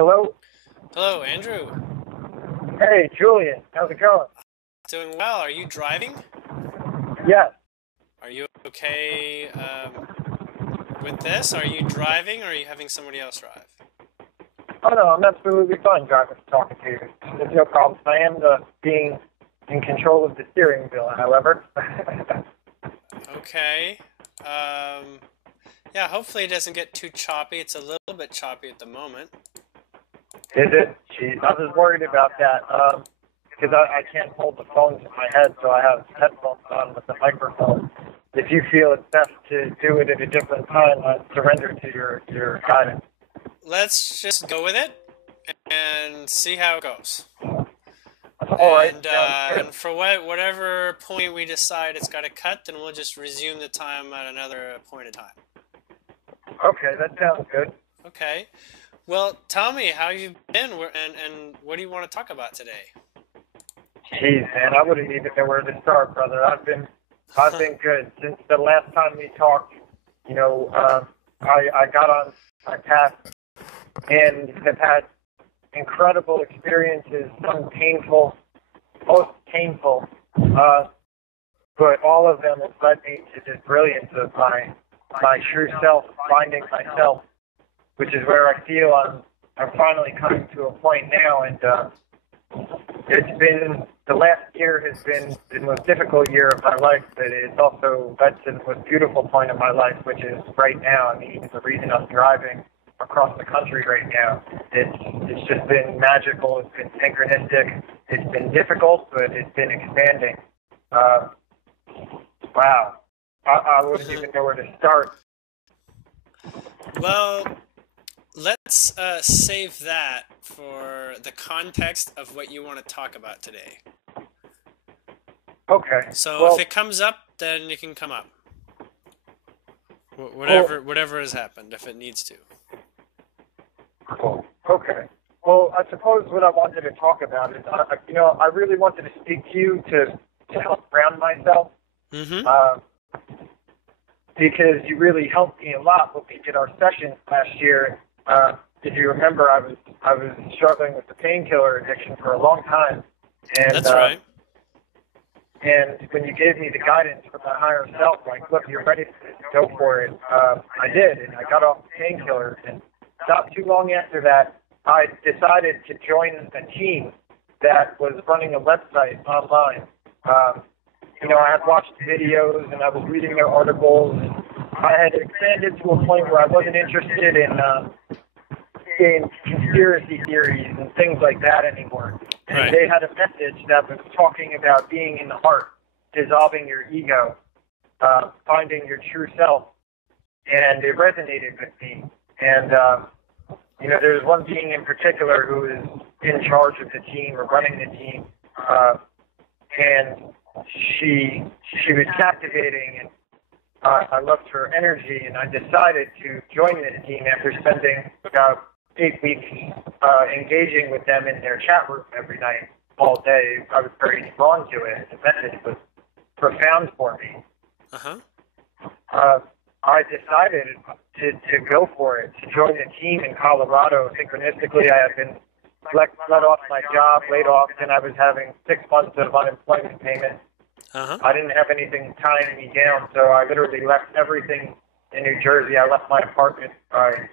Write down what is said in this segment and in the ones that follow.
Hello? Hello, Andrew. Hey, Julien. How's it going? Doing well. Are you driving? Yes. Are you okay with this? Are you driving, or are you having somebody else drive? Oh, no, I'm absolutely fine driving talking to you. There's no problem. I am being in control of the steering wheel, however. Okay. Yeah, hopefully it doesn't get too choppy. It's a little bit choppy at the moment. Is it? Jeez, I was worried about that because I can't hold the phone to my head, so I have headphones on with the microphone. If you feel it's best to do it at a different time, I surrender to your guidance. Let's just go with it and see how it goes. All right. And for whatever point we decide it's got to cut, then we'll just resume the time at another point in time. Okay, that sounds good. Okay. Well, tell me how you've been, and what do you want to talk about today? Jeez, man, I wouldn't even know where to start, brother. I've been good since the last time we talked. You know, I got on my path and have had incredible experiences, some painful, most painful, but all of them have led me to this brilliance of my true self, finding myself, which is where I feel I'm finally coming to a point now, and it's been, the last year has been the most difficult year of my life, but it's also led to the most beautiful point of my life, which is right now. I mean, the reason I'm driving across the country right now. It's just been magical. It's been synchronistic. It's been difficult, but it's been expanding. Wow. I wouldn't even know where to start. Well, let's save that for the context of what you want to talk about today. Okay. So well, if it comes up, then it can come up. Whatever has happened, if it needs to. Cool. Okay. Well, I suppose what I wanted to talk about is, I really wanted to speak to you to help ground myself. Mm-hmm. Because you really helped me a lot when we did our sessions last year. If you remember, I was struggling with the painkiller addiction for a long time. And, that's right. And when you gave me the guidance from my higher self, like, look, you're ready to go for it, I did, and I got off the painkillers. And not too long after that, I decided to join a team that was running a website online. I had watched videos and I was reading their articles. I had expanded to a point where I wasn't interested in conspiracy theories and things like that anymore. And right. They had a message that was talking about being in the heart, dissolving your ego, finding your true self, and it resonated with me. And there's one being in particular who is in charge of the team or running the team, and she was captivating, and I loved her energy, and I decided to join this team after spending about 8 weeks engaging with them in their chat room every night, all day. I was very drawn to it. The message was profound for me. Uh-huh. I decided to go for it, to join the team in Colorado. Synchronistically, I had been let off my job, laid off, and I was having 6 months of unemployment payments. Uh-huh. I didn't have anything tying me down, so I literally left everything in New Jersey. I left my apartment. I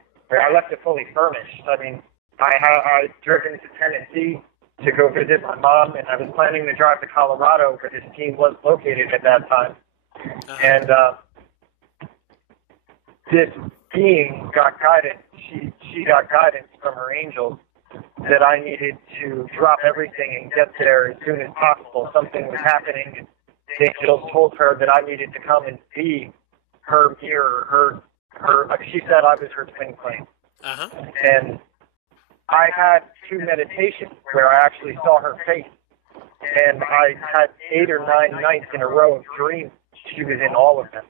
left it fully furnished. I mean, I'd driven to Tennessee to go visit my mom, and I was planning to drive to Colorado, where this team was located at that time. Uh-huh. And this being got guidance. She got guidance from her angels that I needed to drop everything and get there as soon as possible. Something was happening, and the angels told her that I needed to come and be her mirror, she said I was her twin flame. Uh-huh. And I had 2 meditations where I actually saw her face, and I had 8 or 9 nights in a row of dreams. She was in all of them.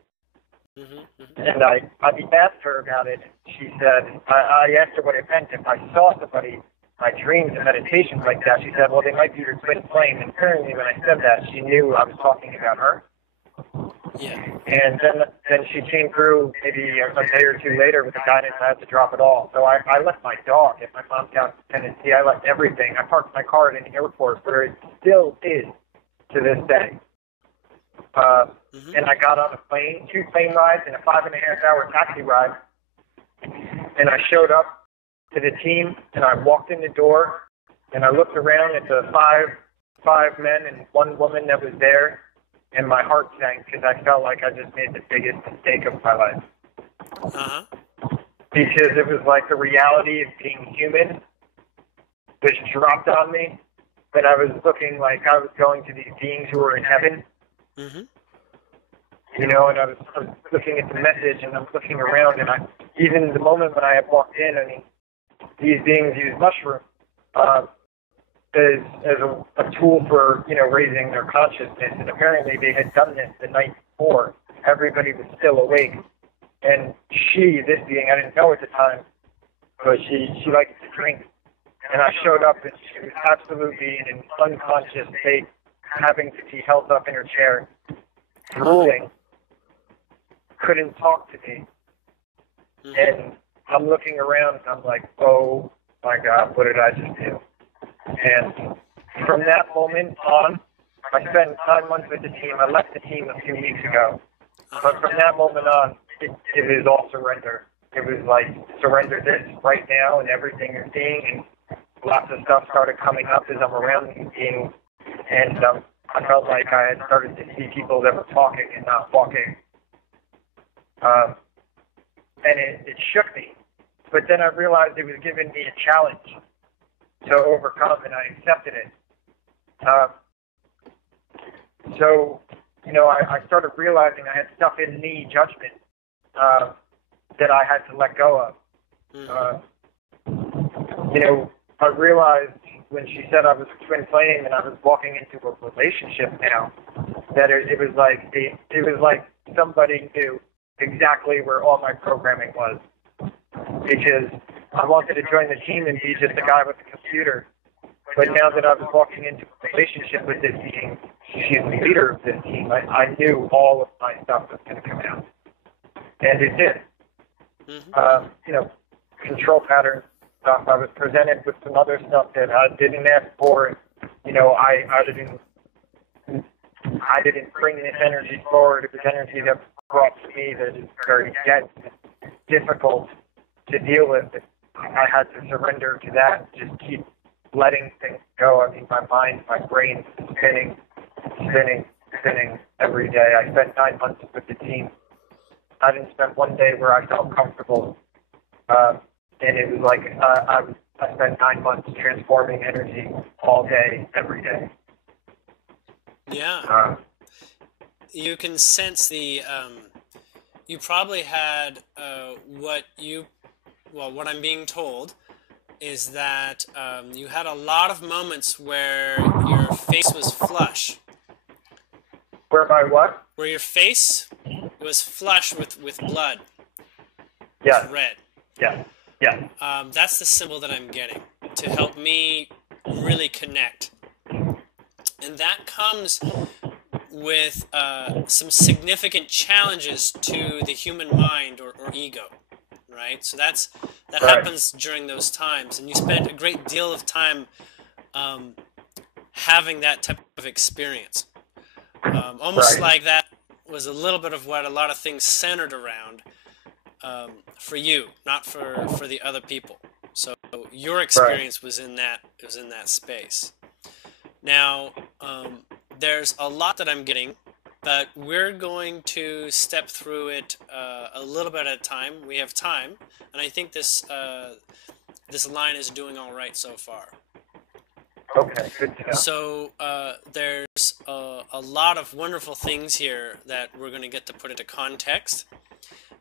Mm-hmm. And I asked her about it. She said, I asked her what it meant if I saw somebody, my dreams and meditations like that. She said, well, they might be your twin flame. And apparently when I said that, she knew I was talking about her. Yeah. And then she came through maybe a day or two later with the guidance I had to drop it all. So I left my dog at my mom's house in Tennessee. I left everything. I parked my car at an airport where it still is to this day. And I got on a plane, 2 plane rides, and a 5.5-hour taxi ride. And I showed up to the team, and I walked in the door, and I looked around at the five men and 1 woman that was there, and my heart sank because I felt like I just made the biggest mistake of my life. Uh-huh. Because it was like the reality of being human was dropped on me, but I was looking like I was going to these beings who were in heaven. Mm-hmm. You know, and I was looking at the message, and I'm looking around, and even the moment when I had walked in, I mean, these beings use mushroom as a tool for, you know, raising their consciousness, and apparently they had done this the night before. Everybody was still awake, and this being, I didn't know at the time, but she liked to drink, and I showed up, and she was absolutely in an unconscious state, having to be held up in her chair, drooling, couldn't talk to me. And I'm looking around, and I'm like, oh my God, what did I just do? And from that moment on, I spent 9 months with the team. I left the team a few weeks ago. But from that moment on, it was all surrender. It was like, surrender this right now and everything you're seeing. And lots of stuff started coming up as I'm around these beings. And I felt like I had started to see people that were talking and not walking. And it shook me. But then I realized it was giving me a challenge to overcome, and I accepted it. So, you know, I started realizing I had stuff in me, judgment, that I had to let go of. You know, I realized when she said I was a twin flame and I was walking into a relationship now, that it was like somebody knew exactly where all my programming was. Because I wanted to join the team and be just a guy with a computer. But now that I was walking into a relationship with this being, she's the leader of this team, I knew all of my stuff was going to come out. And it did. You know, control pattern stuff. I was presented with some other stuff that I didn't ask for. You know, I didn't bring this energy forward. It was energy that was brought to me that is very dense, difficult to deal with. I had to surrender to that, just keep letting things go. I mean, my mind, my brain spinning every day. I spent 9 months with the team. I didn't spend one day where I felt comfortable. And it was like I spent 9 months transforming energy all day, every day. Yeah. You can sense the, you probably had what I'm being told is that you had a lot of moments where your face was flush. Where my what? Where your face was flush with blood. Yeah. It's red. Yeah. Yeah. That's the symbol that I'm getting to help me really connect. And that comes with some significant challenges to the human mind or ego, right? So that right. Happens during those times, and you spent a great deal of time having that type of experience. Almost right. Like that was a little bit of what a lot of things centered around for you, not for the other people. So your experience right. was in that space. Now, there's a lot that I'm getting, but we're going to step through it a little bit at a time. We have time, and I think this line is doing all right so far. Okay, good to know. So there's a lot of wonderful things here that we're going to get to put into context,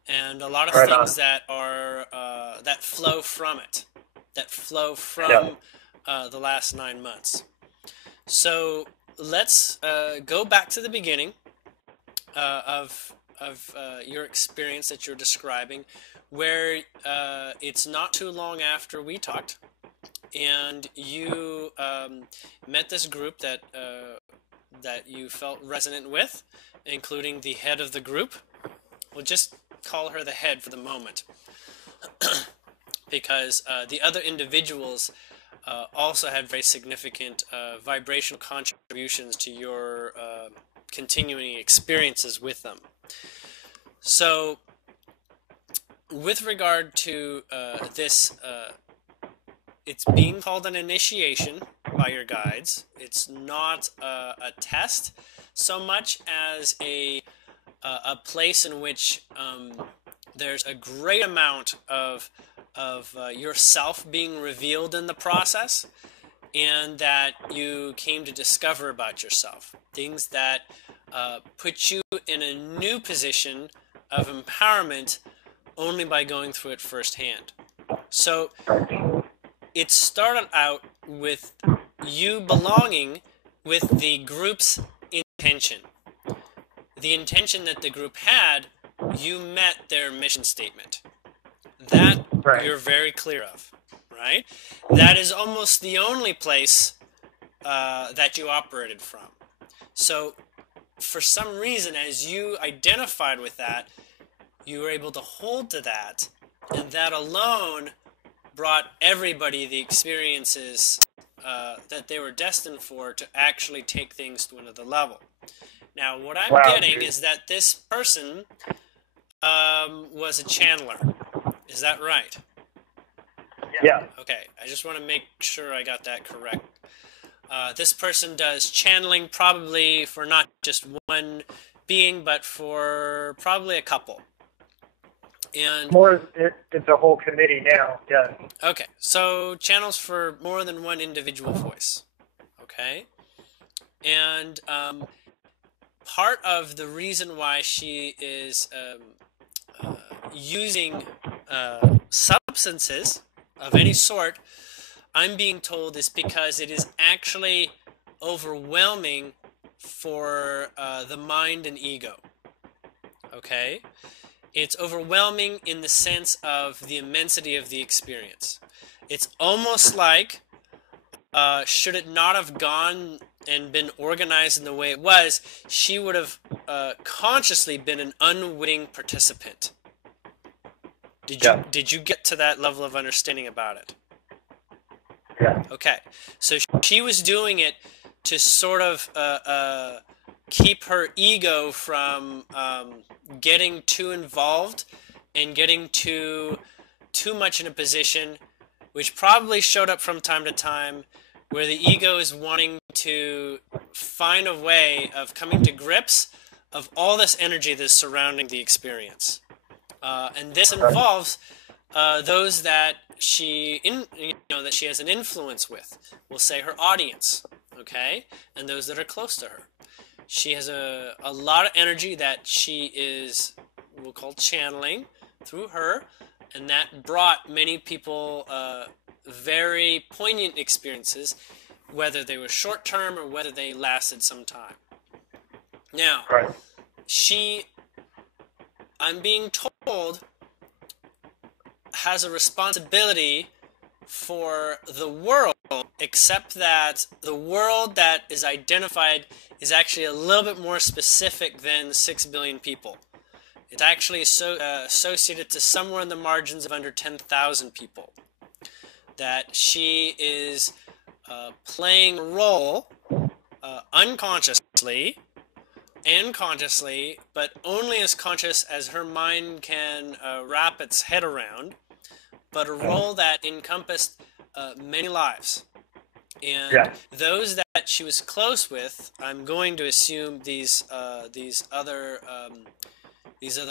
and a lot of right things on. That are that flow from it, that flow from yeah. The last 9 months. So let's go back to the beginning of your experience that you're describing, where it's not too long after we talked, and you met this group that that you felt resonant with, including the head of the group. We'll just call her the head for the moment, because the other individuals also had very significant vibrational contributions to your continuing experiences with them. So, with regard to this, it's being called an initiation by your guides. It's not a test so much as a place in which there's a great amount of yourself being revealed in the process, and that you came to discover about yourself. Things that put you in a new position of empowerment only by going through it firsthand. So it started out with you belonging with the group's intention. The intention that the group had, you met their mission statement. That you're very clear of, right? That is almost the only place that you operated from. So for some reason, as you identified with that, you were able to hold to that, and that alone brought everybody the experiences that they were destined for to actually take things to another level. Now, what I'm getting is that this person was a channeler. Is that right? Yeah. Okay, I just want to make sure I got that correct. This person does channeling probably for not just one being, but for probably a couple. And it's a whole committee now, yes. Okay, so channels for more than one individual voice. Okay? And part of the reason why she is using substances of any sort, I'm being told, is because it is actually overwhelming for the mind and ego. Okay? It's overwhelming in the sense of the immensity of the experience. It's almost like, should it not have gone and been organized in the way it was, she would have consciously been an unwitting participant. Did you get to that level of understanding about it? Yeah. Okay, so she was doing it to sort of keep her ego from getting too involved and getting too much in a position, which probably showed up from time to time, where the ego is wanting to find a way of coming to grips of all this energy that's surrounding the experience. And this involves those that she has an influence with. We'll say her audience, okay, and those that are close to her. She has a lot of energy that she is, we'll call channeling through her, and that brought many people very poignant experiences, whether they were short-term or whether they lasted some time. Now, I'm being told, has a responsibility for the world, except that the world that is identified is actually a little bit more specific than 6 billion people. It's actually associated to somewhere in the margins of under 10,000 people. That she is playing a role unconsciously and consciously, but only as conscious as her mind can wrap its head around, but a role that encompassed many lives. And those that she was close with, I'm going to assume these other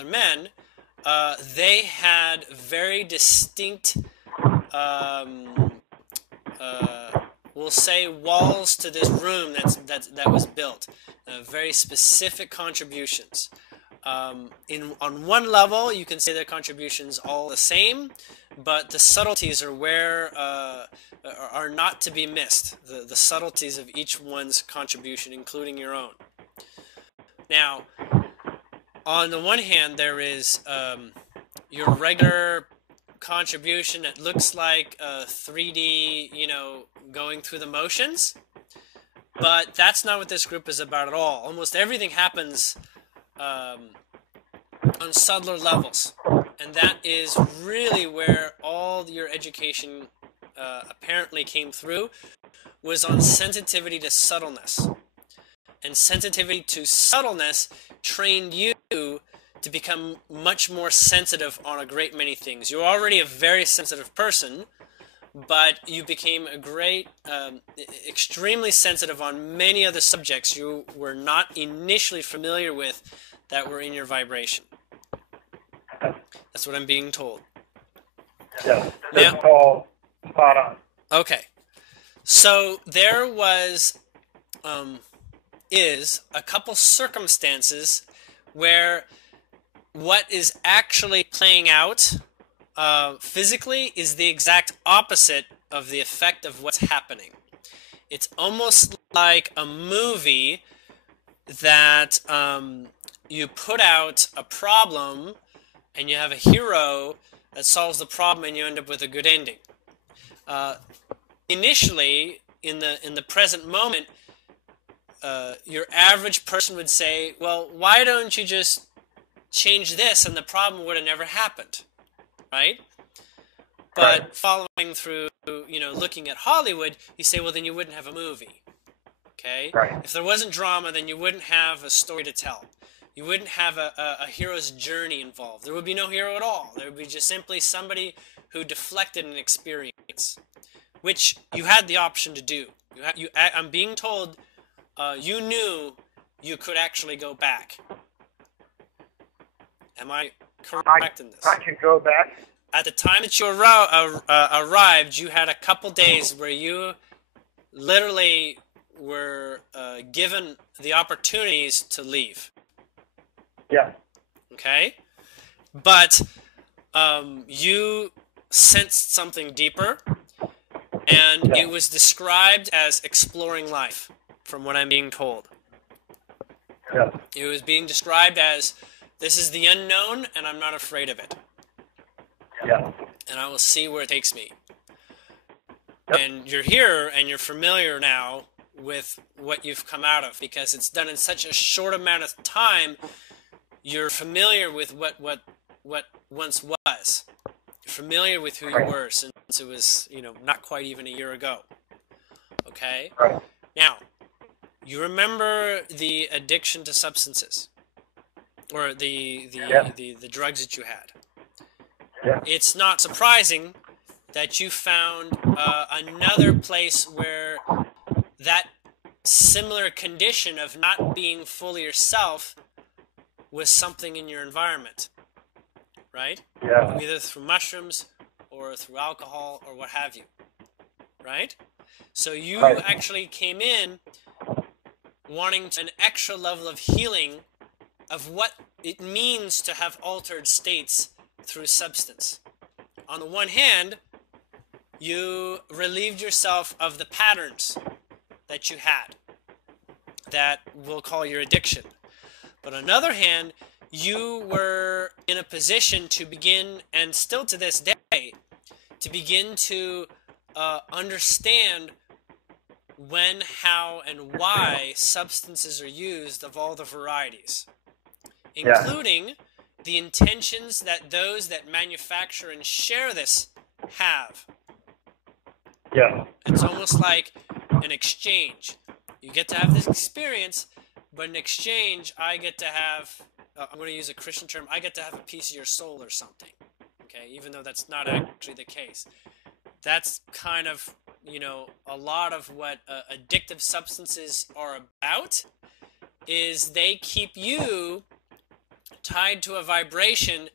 men, they had very distinct, we'll say, walls to this room that was built. Very specific contributions. On one level, you can say their contributions all the same, but the subtleties are where are not to be missed. The subtleties of each one's contribution, including your own. Now, on the one hand, there is your regular contribution that looks like 3D, going through the motions. But that's not what this group is about at all. Almost everything happens on subtler levels. And that is really where all your education apparently came through, was on sensitivity to subtleness. And sensitivity to subtleness trained you to become much more sensitive on a great many things. You're already a very sensitive person, but you became a great, extremely sensitive on many other subjects you were not initially familiar with that were in your vibration. That's what I'm being told. Yeah, that's all spot on. Okay. So there was, is a couple circumstances where what is actually playing out physically is the exact opposite of the effect of what's happening. It's almost like a movie that you put out a problem and you have a hero that solves the problem and you end up with a good ending. Initially, in the present moment, your average person would say, well, why don't you just change this and the problem would have never happened, right? But following through, looking at Hollywood, you say, well, then you wouldn't have a movie, okay? Right. If there wasn't drama, then you wouldn't have a story to tell. You wouldn't have a hero's journey involved. There would be no hero at all. There would be just simply somebody who deflected an experience, which you had the option to do. I'm being told you knew you could actually go back. Am I correct in this? I can go back. At the time that you arrived, you had a couple days where you literally were given the opportunities to leave. Yeah. Okay? But you sensed something deeper, and it was described as exploring life, from what I'm being told. Yeah. It was being described as, this is the unknown, and I'm not afraid of it. Yeah. And I will see where it takes me. Yep. And you're here, and you're familiar now with what you've come out of, because it's done in such a short amount of time. You're familiar with what once was. You're familiar with who you were since it was, not quite even a year ago. Okay? Right. Now, you remember the addiction to substances, or the drugs that you had. Yeah. It's not surprising that you found another place where that similar condition of not being fully yourself was something in your environment, right? Yeah. Either through mushrooms or through alcohol or what have you, right? So you actually came in wanting an extra level of healing of what it means to have altered states through substance. On the one hand, you relieved yourself of the patterns that you had that we'll call your addiction. But on the other hand, you were in a position to begin, and still to this day, to begin to understand when, how, and why substances are used of all the varieties, including the intentions that those that manufacture and share this have. Yeah. It's almost like an exchange. You get to have this experience, but in exchange, I get to have, I'm going to use a Christian term, I get to have a piece of your soul or something. Okay, even though that's not actually the case. That's kind of, a lot of what addictive substances are about, is they keep you tied to a vibration,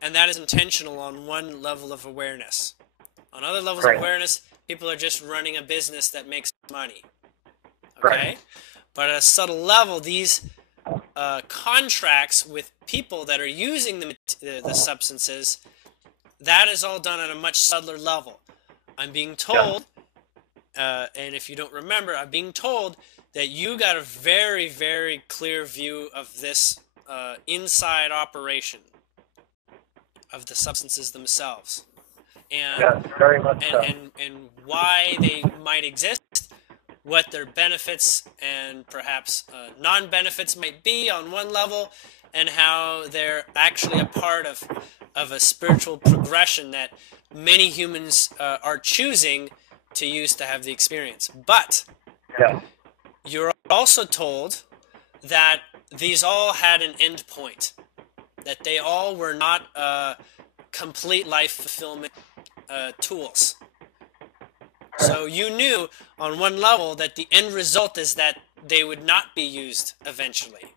and that is intentional on one level of awareness. On other levels of awareness, people are just running a business that makes money. Okay? But at a subtle level, these contracts with people that are using the substances, that is all done at a much subtler level. I'm being told, and if you don't remember, I'm being told that you got a very, very clear view of this inside operation of the substances themselves. And, very much so. And why they might exist, what their benefits and perhaps non-benefits might be on one level, and how they're actually a part of a spiritual progression that many humans are choosing to use to have the experience. But you're also told that these all had an end point, that they all were not complete life fulfillment tools. So you knew on one level that the end result is that they would not be used eventually.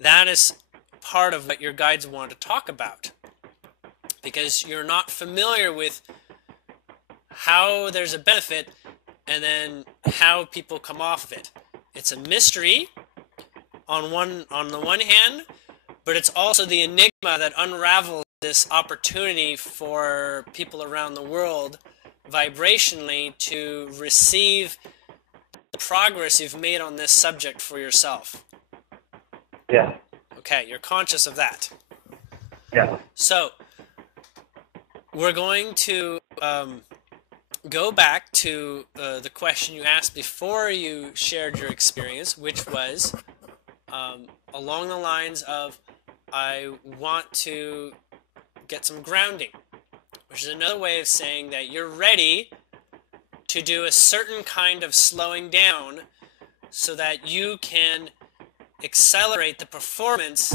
That is part of what your guides want to talk about, because you're not familiar with how there's a benefit and then how people come off of it. It's a mystery on the one hand, but it's also the enigma that unravels this opportunity for people around the world vibrationally to receive the progress you've made on this subject for yourself. Yeah. Okay, you're conscious of that. Yeah. So, we're going to go back to the question you asked before you shared your experience, which was along the lines of, I want to get some grounding, which is another way of saying that you're ready to do a certain kind of slowing down so that you can accelerate the performance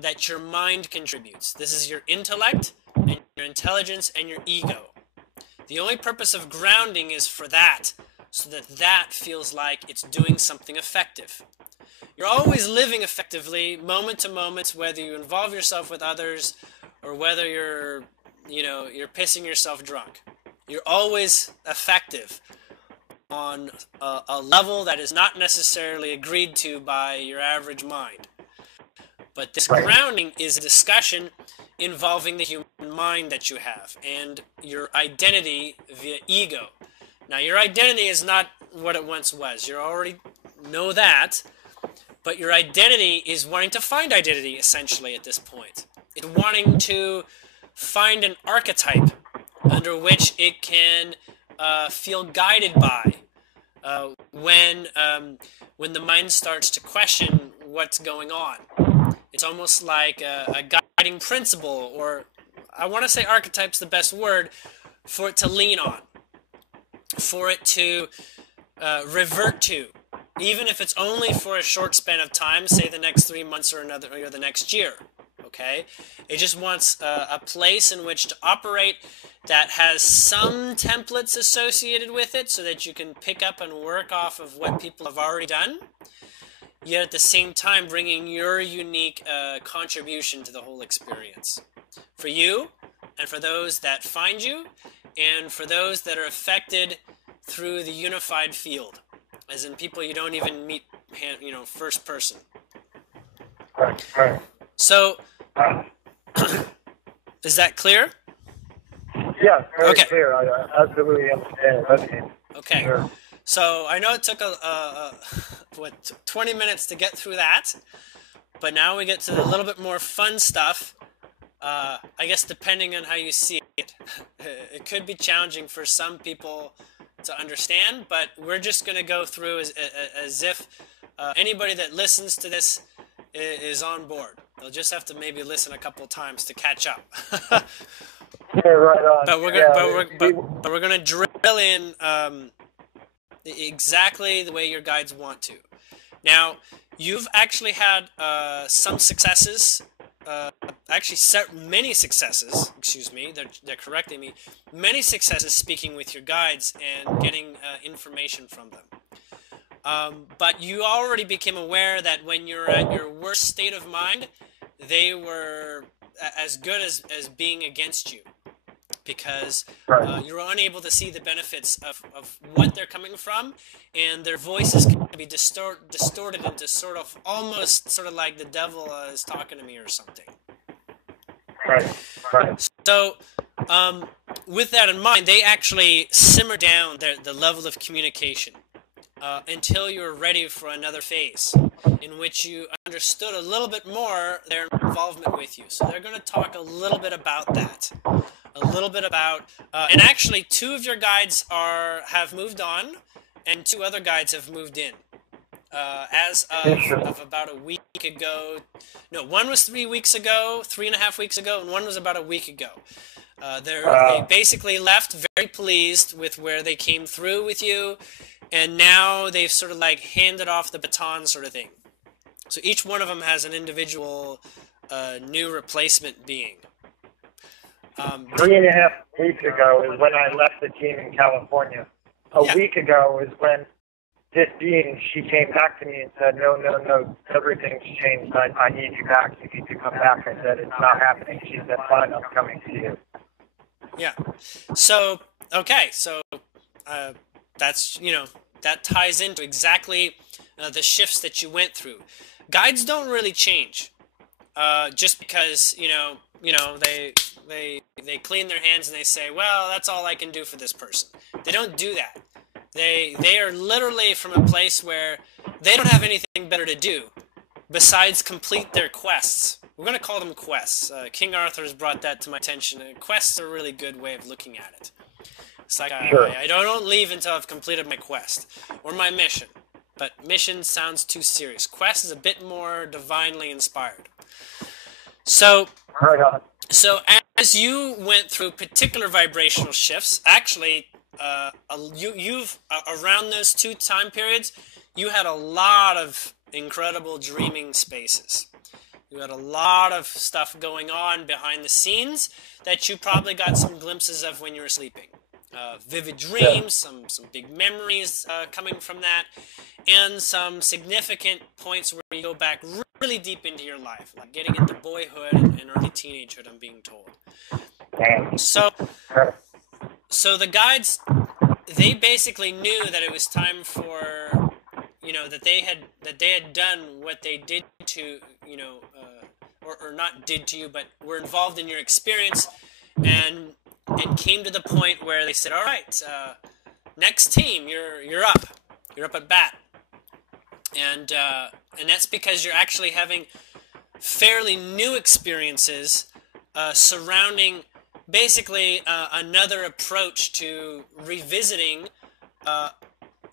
that your mind contributes. This is your intellect and your intelligence and your ego. The only purpose of grounding is for that, so that that feels like it's doing something effective. You're always living effectively, moment to moment, whether you involve yourself with others or whether you're pissing yourself drunk. You're always effective on a level that is not necessarily agreed to by your average mind. But this grounding is a discussion involving the human mind that you have and your identity via ego. Now, your identity is not what it once was. You already know that. But your identity is wanting to find identity, essentially, at this point. It's wanting to find an archetype under which it can feel guided by when the mind starts to question what's going on. It's almost like a guiding principle, or I want to say archetype's the best word, for it to lean on, for it to revert to, even if it's only for a short span of time, say the next 3 months or the next year. Okay, it just wants a place in which to operate that has some templates associated with it, so that you can pick up and work off of what people have already done, yet at the same time bringing your unique contribution to the whole experience. For you, and for those that find you, and for those that are affected through the unified field, as in people you don't even meet, first person. Right. So, is that clear? Yeah, very clear. I absolutely understand. Okay. Sure. So I know it took 20 minutes to get through that, but now we get to a little bit more fun stuff. I guess depending on how you see it, it could be challenging for some people to understand, but we're just going to go through as if anybody that listens to this is on board. They'll just have to maybe listen a couple times to catch up. Yeah, right on. But we're going to drill in exactly the way your guides want to. Now, you've actually had some successes. Many successes. Excuse me. They're correcting me. Many successes speaking with your guides and getting information from them. But you already became aware that when you're at your worst state of mind, they were as good as being against you, because you were unable to see the benefits of what they're coming from, and their voices can be distorted into sort of like the devil is talking to me or something. Right. So, with that in mind, they actually simmer down the level of communication until you're ready for another phase in which you understood a little bit more their involvement with you. So they're going to talk a little bit about that. A little bit about, and actually 2 of your guides have moved on, and 2 other guides have moved in. As of about a week ago. No, one was 3 weeks ago, 3.5 weeks ago, and one was about a week ago. They basically left very pleased with where they came through with you, and now they've sort of like handed off the baton sort of thing. So each one of them has an individual new replacement being. 3.5 weeks ago is when I left the team in California. A week ago is when this being, she came back to me and said, no, everything's changed. I need you back. You need to come back. I said, it's not happening. She said, fine, I'm coming to you. Yeah. So, okay. So, that's, that ties into exactly the shifts that you went through. Guides don't really change. Just because, they clean their hands and they say, well, that's all I can do for this person. They don't do that. They are literally from a place where they don't have anything better to do besides complete their quests. We're going to call them quests. King Arthur has brought that to my attention. Quests are a really good way of looking at it. It's like, I don't leave until I've completed my quest or my mission. But mission sounds too serious. Quest is a bit more divinely inspired. So as you went through particular vibrational shifts, actually, you've around those 2 time periods, you had a lot of incredible dreaming spaces. You had a lot of stuff going on behind the scenes that you probably got some glimpses of when you were sleeping. Vivid dreams, some big memories coming from that, and some significant points where you go back really deep into your life, like getting into boyhood and early teenagehood, I'm being told. So the guides, they basically knew that it was time for, that they had done what they did to, or not did to you, but were involved in your experience, and came to the point where they said, all right, next team, you're up at bat, and that's because you're actually having fairly new experiences surrounding basically another approach to revisiting,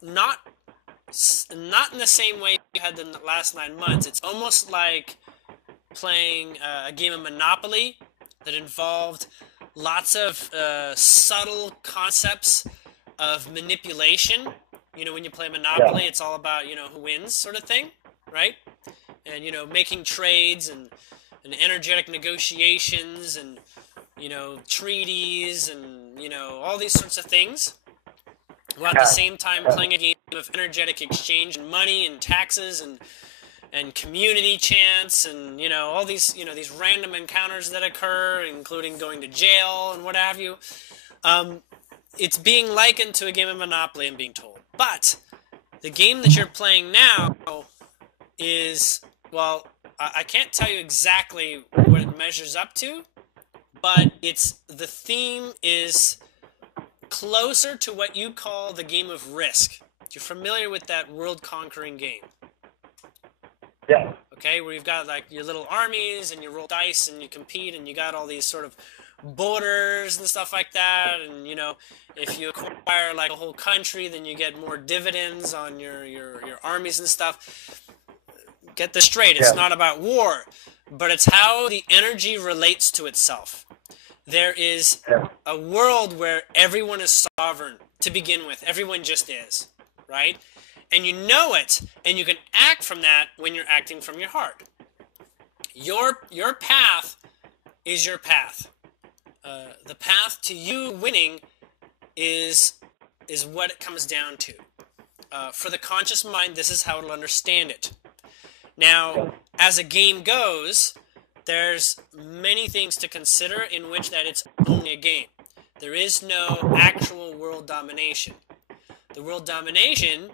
not in the same way you had in the last 9 months. It's almost like playing a game of Monopoly that involved lots of subtle concepts of manipulation. When you play Monopoly, it's all about, who wins sort of thing, right? And, making trades and energetic negotiations and, treaties and, all these sorts of things. While at the same time playing a game of energetic exchange and money and taxes and community chants and, all these, these random encounters that occur, including going to jail and what have you. It's being likened to a game of Monopoly, I'm being told. But the game that you're playing now is, well, I can't tell you exactly what it measures up to, but the theme is closer to what you call the game of Risk. You're familiar with that world-conquering game? Yeah. Okay, where you've got like your little armies and you roll dice and you compete and you got all these sort of borders and stuff like that, and if you acquire like a whole country, then you get more dividends on your armies and stuff. Get this straight, it's not about war, but it's how the energy relates to itself. There is a world where everyone is sovereign to begin with. Everyone just is, right? And you know it, and you can act from that when you're acting from your heart. Your path is your path. The path to you winning is what it comes down to. For the conscious mind, this is how it'll understand it. Now, as a game goes, there's many things to consider in which that it's only a game. There is no actual world domination. The world domination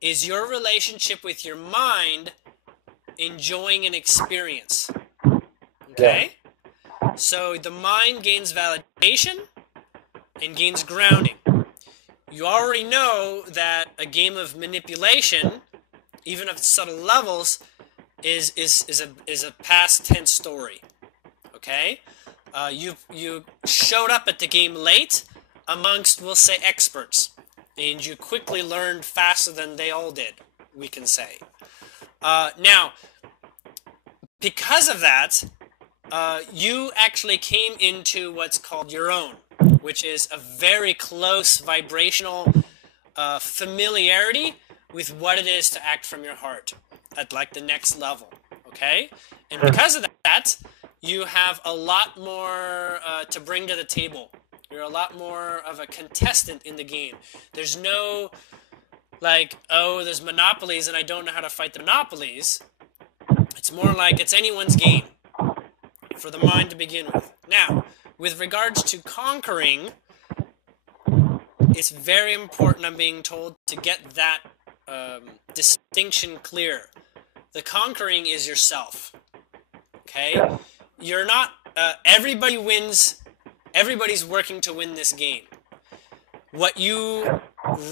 is your relationship with your mind enjoying an experience. Okay? So the mind gains validation and gains grounding. You already know that a game of manipulation, even at subtle levels, is a past tense story. Okay? You showed up at the game late amongst, we'll say, experts. and you quickly learned faster than they all did, we can say. Now, because of that, you actually came into what's called your own, which is a very close vibrational familiarity with what it is to act from your heart at like the next level, okay? And because of that, you have a lot more to bring to the table. You're a lot more of a contestant in the game. There's no, like, oh, there's monopolies and I don't know how to fight the monopolies. It's more like it's anyone's game for the mind to begin with. Now, with regards to conquering, it's very important, I'm being told, to get that distinction clear. The conquering is yourself. Okay? You're not, everybody wins, everybody's working to win this game. What you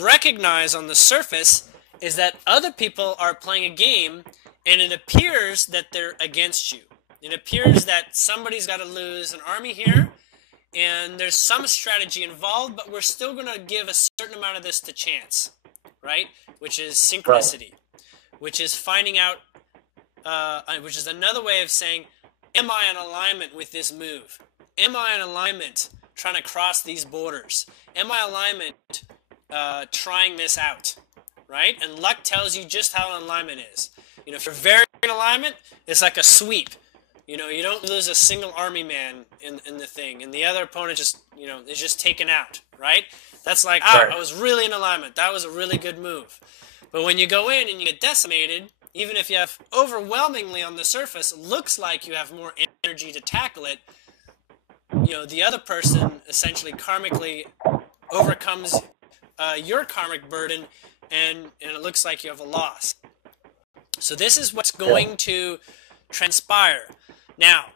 recognize on the surface is that other people are playing a game and it appears that they're against you. It appears that somebody's got to lose an army here and there's some strategy involved, but we're still going to give a certain amount of this to chance, right? Which is synchronicity, which is finding out, which is another way of saying, am I in alignment with this move? Am I in alignment trying to cross these borders? Am I in alignment trying this out, right? And luck tells you just how in alignment is. You know, if you're very in alignment, it's like a sweep. You know, you don't lose a single army man in the thing, and the other opponent just, you know, is just taken out, right? That's like, I was really in alignment. That was a really good move. But when you go in and you get decimated, even if you have overwhelmingly on the surface, looks like you have more energy to tackle it, you know, the other person essentially karmically overcomes your karmic burden, and it looks like you have a loss. So this is what's going to transpire. Now,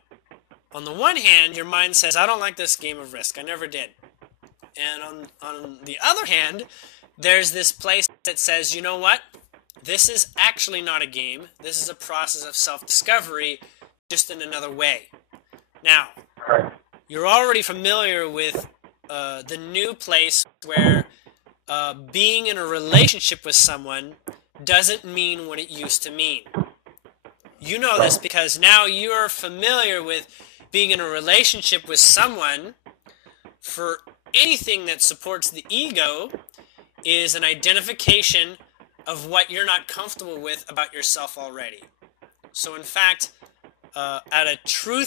on the one hand, your mind says, I don't like this game of Risk. I never did. And on the other hand, there's this place that says, you know what? This is actually not a game. This is a process of self-discovery, just in another way. Now, you're already familiar with the new place where being in a relationship with someone doesn't mean what it used to mean. You know this because now you're familiar with being in a relationship with someone. For anything that supports the ego is an identification of what you're not comfortable with about yourself already. So in fact, at a true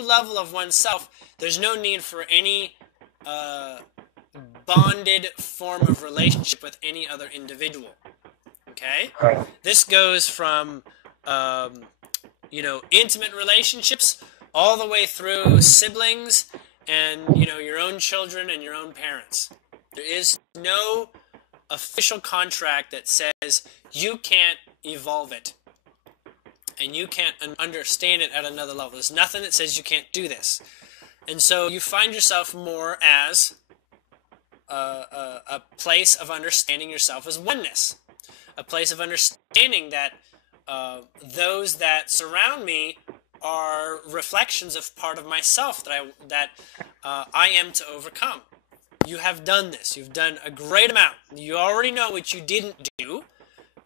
level of oneself, there's no need for any bonded form of relationship with any other individual. Okay? This goes from you know, intimate relationships all the way through siblings and, you know, your own children and your own parents. There is no official contract that says you can't evolve it and you can't understand it at another level. There's nothing that says you can't do this. And so you find yourself more as a place of understanding yourself as oneness, a place of understanding that those that surround me are reflections of part of myself that I am to overcome. You have done this. You've done a great amount. You already know what you didn't do,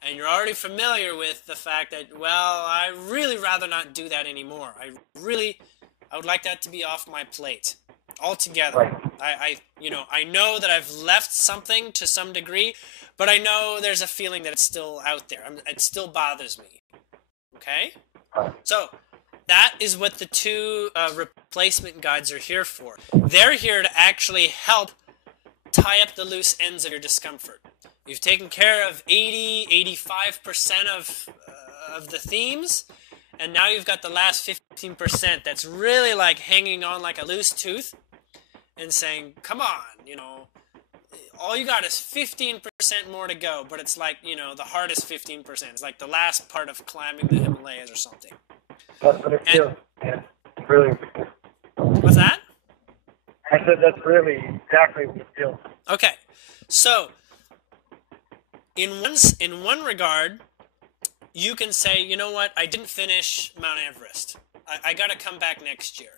and you're already familiar with the fact that, well, I really rather not do that anymore. I would like that to be off my plate altogether. I know that I've left something to some degree, but I know there's a feeling that it's still out there. It still bothers me. Okay? So, that is what the two replacement guides are here for. They're here to actually help tie up the loose ends of your discomfort. You've taken care of 85% of the themes, and now you've got the last 15% that's really like hanging on like a loose tooth and saying, come on, you know, all you got is 15% more to go, but it's like, you know, the hardest 15%. It's like the last part of climbing the Himalayas or something. That's what it feels. Yeah, it's really. What's that? I said that's really exactly what it feels. Okay, so in one regard, you can say, you know what, I didn't finish Mount Everest. I got to come back next year.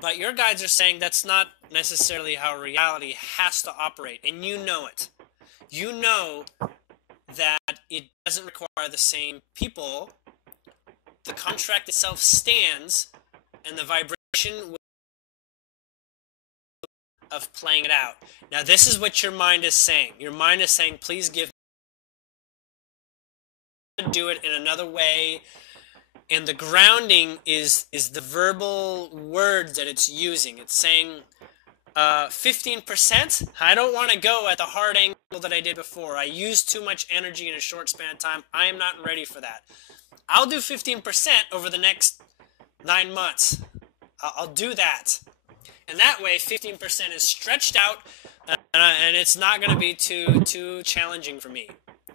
But your guides are saying that's not necessarily how reality has to operate, and you know it. You know that it doesn't require the same people. The contract itself stands, and the vibration of playing it out. Now, this is what your mind is saying. Your mind is saying, please give me, do it in another way. And the grounding is the verbal words that it's using. It's saying 15%. I don't want to go at the hard angle that I did before. I used too much energy in a short span of time. I am not ready for that. I'll do 15% over the next 9 months. I'll do that. And that way, 15% is stretched out, and it's not going to be too challenging for me.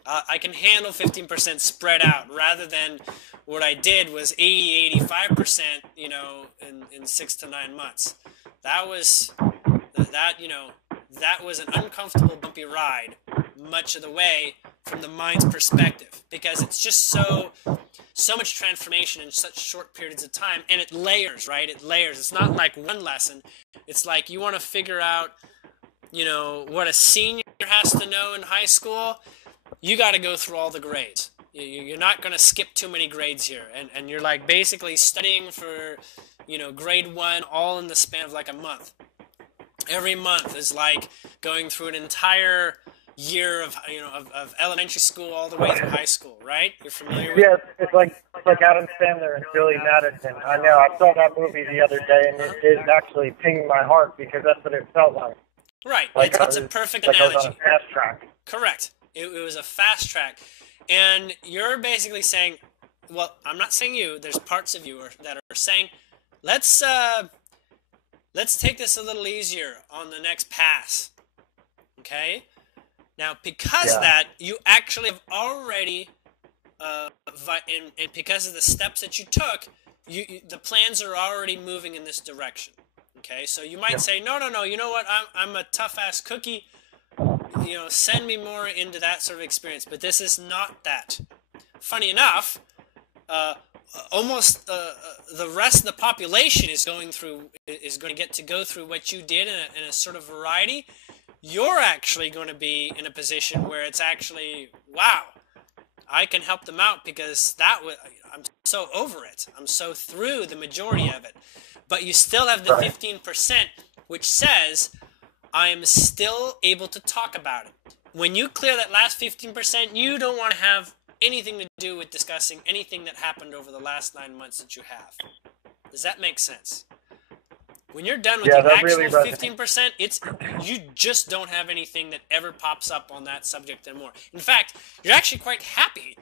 I can handle 15% spread out, rather than what I did was 85%, you know, in 6 to 9 months. That was an uncomfortable, bumpy ride much of the way from the mind's perspective, because it's just so much transformation in such short periods of time, and it layers, right? It layers. It's not like one lesson. It's like you want to figure out, you know, what a senior has to know in high school. You got to go through all the grades. You're not going to skip too many grades here, and you're like basically studying for, you know, grade 1 all in the span of like a month. Every month is like going through an entire year of, you know, of elementary school all the way through high school, right? You're familiar with? Yes, it's like Adam Sandler and Billy Madison. I know. I saw that movie the other day, and it is actually pinging my heart, because that's what it felt like. Right. Like It's a perfect like analogy. I was on a fast track. Correct. It was a fast track. And you're basically saying, well, I'm not saying you, there's parts of you that are saying, let's take this a little easier on the next pass. Okay? Now, because of that, you actually have already, and because of the steps that you took, the plans are already moving in this direction. Okay? So you might say, no, you know what? I'm a tough-ass cookie. You know, send me more into that sort of experience. But this is not that. Funny enough, almost the rest of the population is going to get to go through what you did in a sort of variety. You're actually going to be in a position where it's actually, wow, I can help them out, because I'm so over it. I'm so through the majority of it. But you still have the 15%, which says, I am still able to talk about it. When you clear that last 15%, you don't want to have anything to do with discussing anything that happened over the last 9 months that you have. Does that make sense? When you're done with the actual really 15%, you just don't have anything that ever pops up on that subject anymore. In fact, you're actually quite happy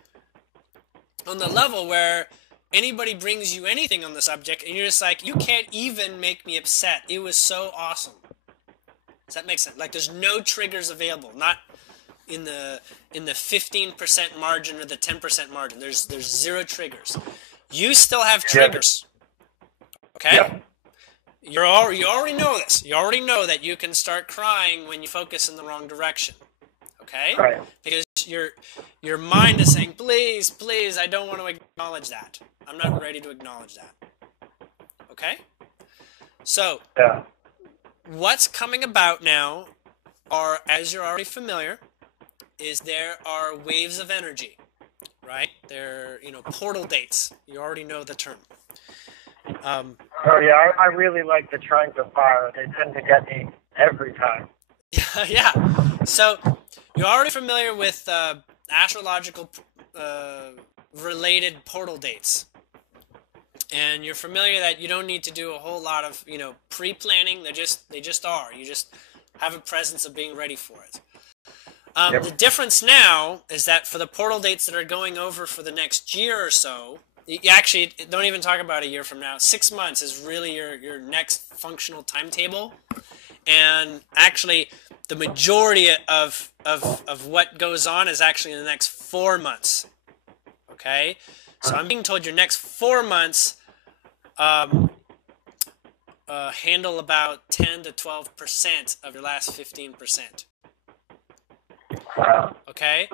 on the level where anybody brings you anything on the subject, and you're just like, you can't even make me upset. It was so awesome. Does that make sense? Like, there's no triggers available. Not in the 15% margin or the 10% margin. There's 0 triggers. You still have triggers. Okay? Yeah. You already know this. You already know that you can start crying when you focus in the wrong direction. Okay? Right. Because your mind is saying, please, please, I don't want to acknowledge that. I'm not ready to acknowledge that. Okay? So, what's coming about now are, as you're already familiar, is there are waves of energy, right? They're, you know, portal dates. You already know the term. I really like the Shrines of Fire. They tend to get me every time. Yeah. So, you're already familiar with astrological related portal dates. And you're familiar that you don't need to do a whole lot of, you know, pre-planning. They just are. You just have a presence of being ready for it. The difference now is that for the portal dates that are going over for the next year or so, you actually don't even talk about a year from now. 6 months is really your next functional timetable. And actually, the majority of what goes on is actually in the next 4 months. Okay? So I'm being told your next 4 months handle about 10 to 12% of your last 15%. Okay?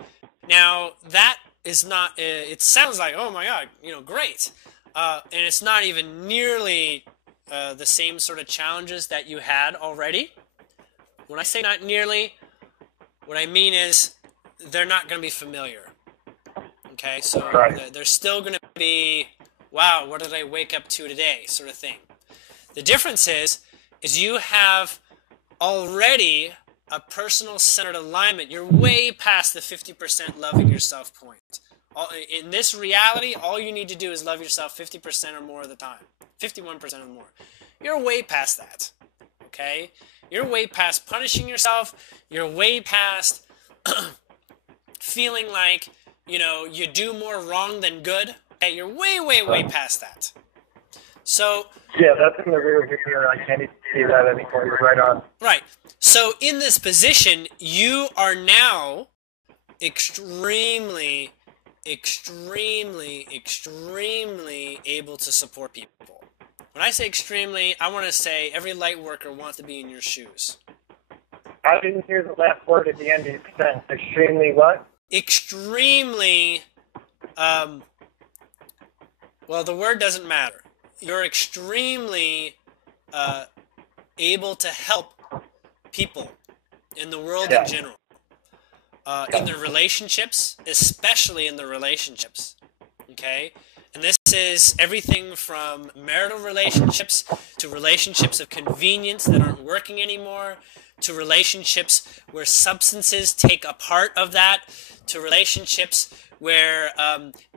Now, that is not, it sounds like, oh my God, you know, great. And it's not even nearly the same sort of challenges that you had already. When I say not nearly, what I mean is they're not going to be familiar. Okay, so they're still going to be, wow, what did I wake up to today, sort of thing. The difference is you have already a personal centered alignment. You're way past the 50% loving yourself point. In this reality, all you need to do is love yourself 50% or more of the time. 51% or more. You're way past that. Okay? You're way past punishing yourself. You're way past feeling like, you do more wrong than good. Okay? You're way, way, way past that. So... yeah, that's in the rear view mirror. I can't even see that anymore. You're right on. Right. So in this position, you are now extremely able to support people. When I say extremely, I want to say every light worker wants to be in your shoes. I didn't hear the last word at the end of your sentence. Extremely what? Extremely, well, the word doesn't matter. You're extremely able to help people in the world in general. In their relationships, especially in the relationships. Okay? And this is everything from marital relationships to relationships of convenience that aren't working anymore, to relationships where substances take a part of that, to relationships where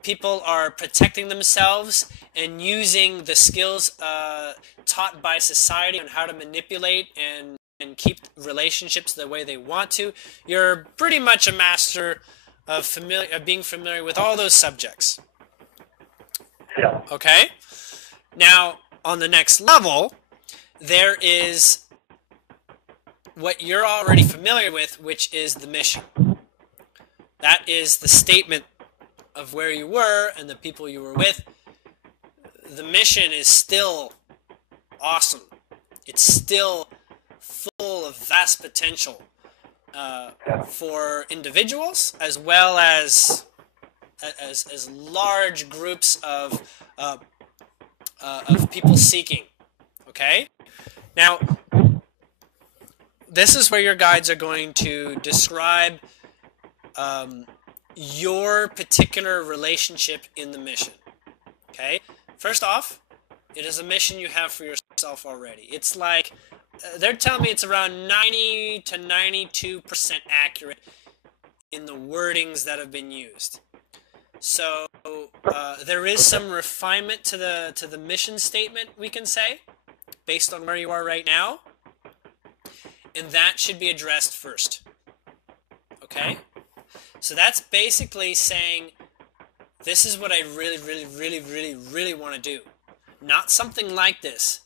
people are protecting themselves and using the skills taught by society on how to manipulate and keep relationships the way they want to. You're pretty much a master of being familiar with all those subjects. Yeah. Okay? Now, on the next level, there is what you're already familiar with, which is the mission. That is the statement of where you were and the people you were with. The mission is still awesome. It's still full of vast potential for individuals as well as large groups of people seeking. Okay? Now, this is where your guides are going to describe your particular relationship in the mission. Okay? First off, it is a mission you have for yourself already. It's like, they're telling me it's around 90 to 92% accurate in the wordings that have been used. So there is some refinement to the mission statement, we can say, based on where you are right now. And that should be addressed first. Okay? So that's basically saying, this is what I really want to do. Not something like this,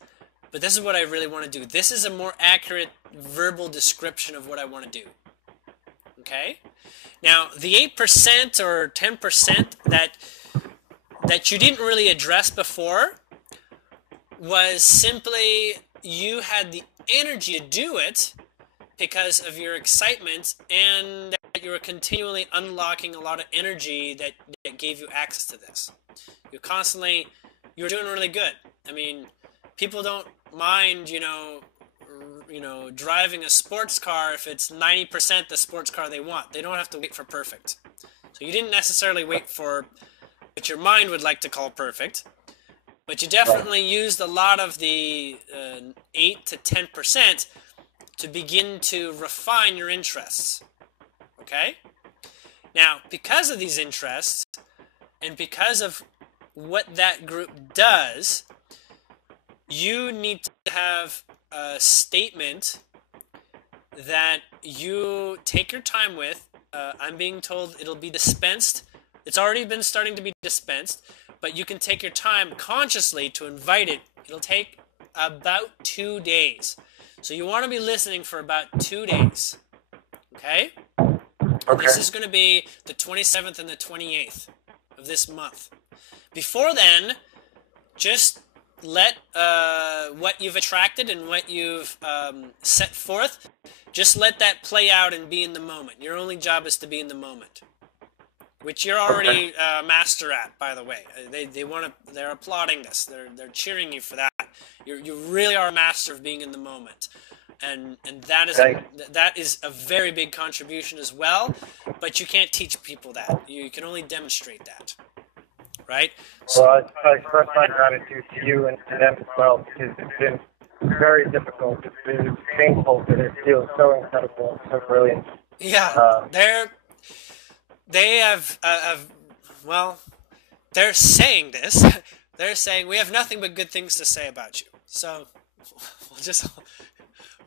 but this is what I really want to do. This is a more accurate verbal description of what I want to do. Okay? Now, the 8% or 10% that you didn't really address before was simply you had the energy to do it because of your excitement and that you were continually unlocking a lot of energy that gave you access to this. You were doing really good. I mean, people don't mind, driving a sports car if it's 90% the sports car they want. They don't have to wait for perfect. So you didn't necessarily wait for what your mind would like to call perfect, but you definitely used a lot of the 8 to 10% to begin to refine your interests. Okay? Now, because of these interests, and because of what that group does, you need to have a statement that you take your time with. I'm being told it'll be dispensed. It's already been starting to be dispensed, but you can take your time consciously to invite it. It'll take about 2 days. So you want to be listening for about 2 days. Okay? Okay. This is going to be the 27th and the 28th of this month. Before then, just let what you've attracted and what you've set forth, just let that play out and be in the moment. Your only job is to be in the moment, which you're already master at, by the way. They're applauding this. They're cheering you for that. You really are a master of being in the moment. And that is a very big contribution as well, but you can't teach people that. You can only demonstrate that, right? Well, I express my gratitude to you and to them as well, because it's been very difficult. It's been painful, but it feels so incredible and so brilliant. Yeah, they're saying this. They're saying we have nothing but good things to say about you. So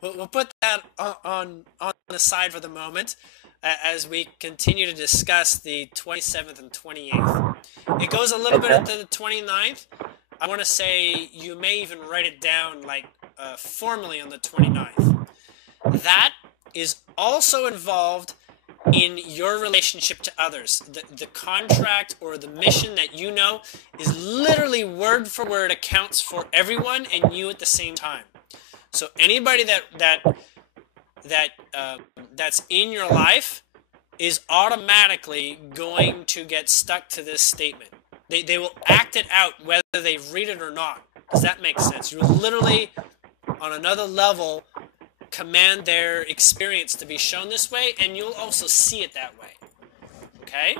we'll put that on the side for the moment as we continue to discuss the 27th and 28th. It goes a little bit into the 29th. I want to say you may even write it down formally on the 29th. That is also involved in your relationship to others. The contract or the mission that you know is literally word for word accounts for everyone and you at the same time. So anybody that's in your life is automatically going to get stuck to this statement. They will act it out whether they read it or not. Does that make sense? You literally, on another level, command their experience to be shown this way, and you'll also see it that way. Okay?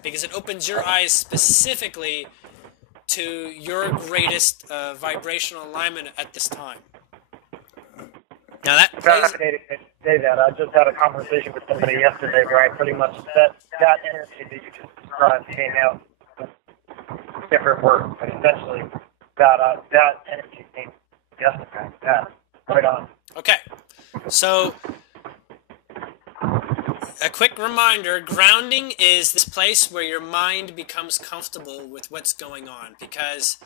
Because it opens your eyes specifically to your greatest vibrational alignment at this time. Now that fascinating to say that. I just had a conversation with somebody yesterday where I pretty much that energy that you just described came out with different words, but essentially that energy came yesterday. Yeah, right on. Okay, so a quick reminder, grounding is this place where your mind becomes comfortable with what's going on, because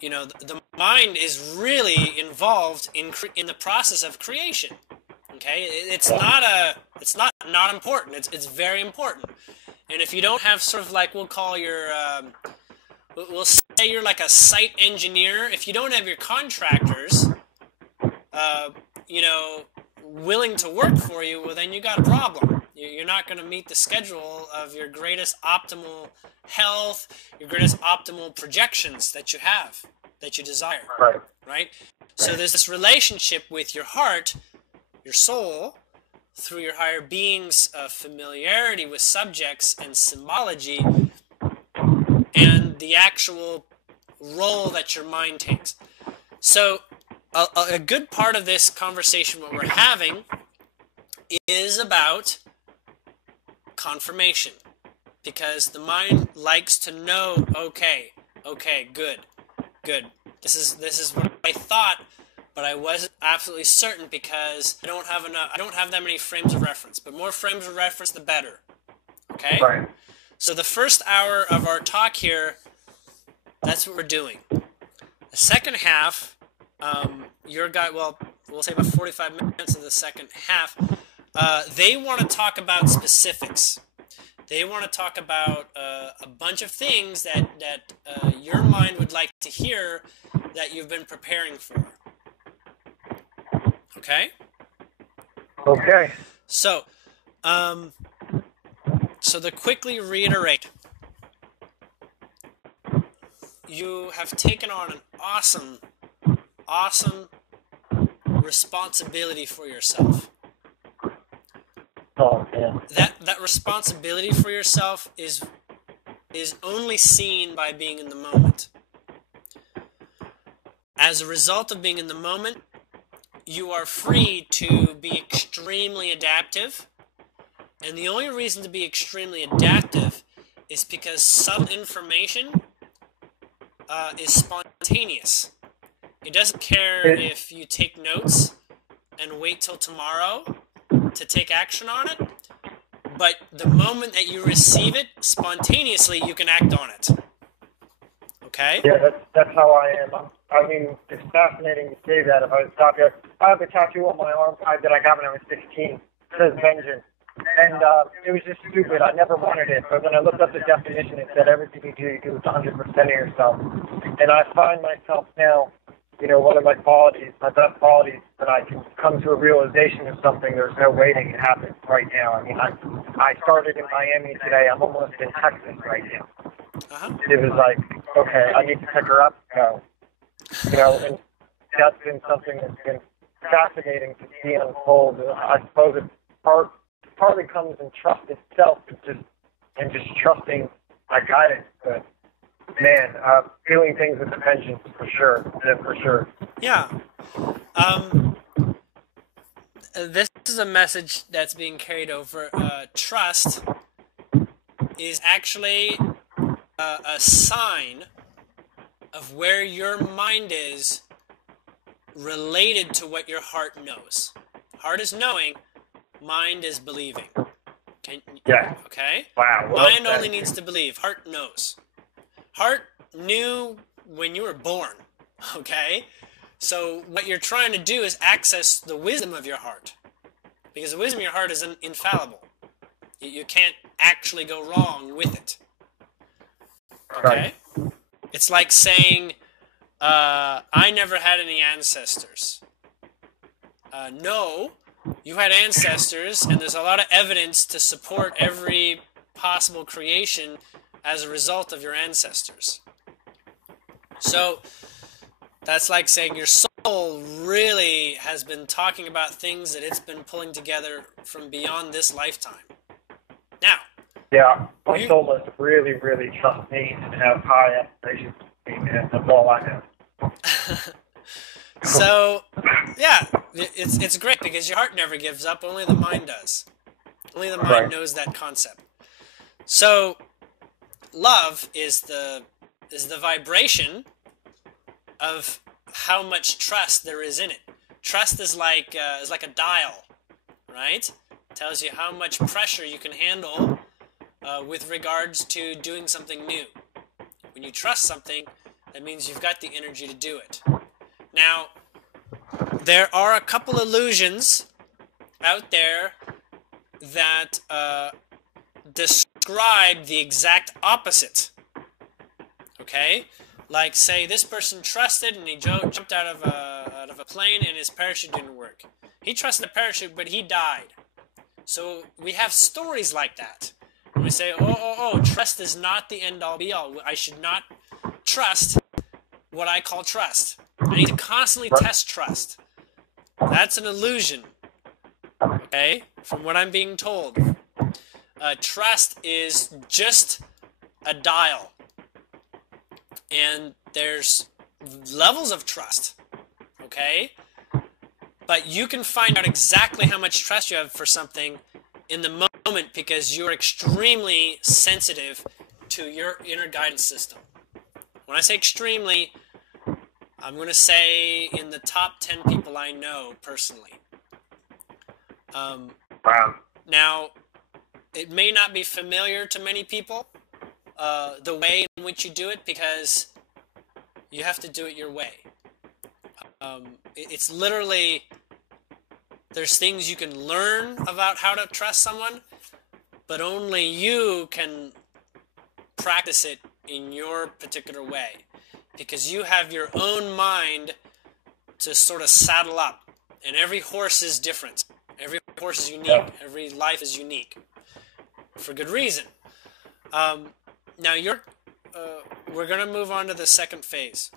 the mind is really involved in the process of creation. Okay, it's not important. It's very important. And if you don't have sort of like, we'll call your we'll say you're like a site engineer. If you don't have your contractors, willing to work for you, well then you got a problem. You're not going to meet the schedule of your greatest optimal health, your greatest optimal projections that you have, that you desire. Right? So there's this relationship with your heart, your soul, through your higher being's familiarity with subjects and symbology, and the actual role that your mind takes. So a good part of this conversation, what we're having, is about confirmation, because the mind likes to know, okay, good. This is what I thought, but I wasn't absolutely certain because I don't have that many frames of reference. But more frames of reference, the better. Okay? Right. So the first hour of our talk here, that's what we're doing. The second half, we'll say about 45 minutes of the second half, they want to talk about specifics. They want to talk about a bunch of things that your mind would like to hear that you've been preparing for. Okay? Okay. So to quickly reiterate, you have taken on an awesome responsibility for yourself. Oh, yeah. That responsibility for yourself is only seen by being in the moment. As a result of being in the moment, you are free to be extremely adaptive. And the only reason to be extremely adaptive is because subtle information is spontaneous. It doesn't care if you take notes and wait till tomorrow to take action on it, but the moment that you receive it, spontaneously you can act on it. Okay? Yeah, that's how I am. I mean, it's fascinating to say that. If I was talking, I have a tattoo on my arm that I got when I was 16. It says vengeance. And it was just stupid. I never wanted it. But when I looked up the definition, it said everything you do is 100% of yourself. And I find myself now, one of my best qualities, that I can come to a realization of something. There's no waiting. It happens right now. I mean, I started in Miami today. I'm almost in Texas right now. Uh-huh. It was like, okay, I need to pick her up. Go. And that's been something that's been fascinating to see unfold. I suppose it partly comes in trust itself, and just trusting my guidance. But man, feeling things with a vengeance for sure. Yeah, for sure. Yeah. This is a message that's being carried over. Trust is actually a sign of where your mind is related to what your heart knows. Heart is knowing, mind is believing. Yeah. Okay? Wow. Mind only needs to believe. Heart knows. Heart knew when you were born. Okay? So what you're trying to do is access the wisdom of your heart. Because the wisdom of your heart is infallible. You can't actually go wrong with it. Okay? Right. It's like saying, I never had any ancestors. No, you had ancestors, and there's a lot of evidence to support every possible creation as a result of your ancestors. So, that's like saying your soul really has been talking about things that it's been pulling together from beyond this lifetime. Now, yeah, my soul must really, really trust me and have high aspirations for me, and that's all I have. So, yeah, it's great because your heart never gives up, only the mind does. Only the mind knows that concept. So, love is the vibration of how much trust there is in it. Trust is like a dial, right? It tells you how much pressure you can handle with regards to doing something new. When you trust something, that means you've got the energy to do it. Now, there are a couple illusions out there that describe the exact opposite. Okay? Like, say, this person trusted and he jumped out of a plane and his parachute didn't work. He trusted the parachute, but he died. So we have stories like that. And we say, trust is not the end-all, be-all. I should not trust what I call trust. I need to constantly test trust. That's an illusion. Okay? From what I'm being told. Trust is just a dial. And there's levels of trust, okay? But you can find out exactly how much trust you have for something in the moment because you're extremely sensitive to your inner guidance system. When I say extremely, I'm going to say in the top 10 people I know personally. Wow. Now, it may not be familiar to many people, the way in which you do it, because you have to do it your way. It's literally, there's things you can learn about how to trust someone, but only you can practice it in your particular way, because you have your own mind to sort of saddle up, and every horse is different. Every horse is unique. Every life is unique, for good reason. Now we're going to move on to the second phase,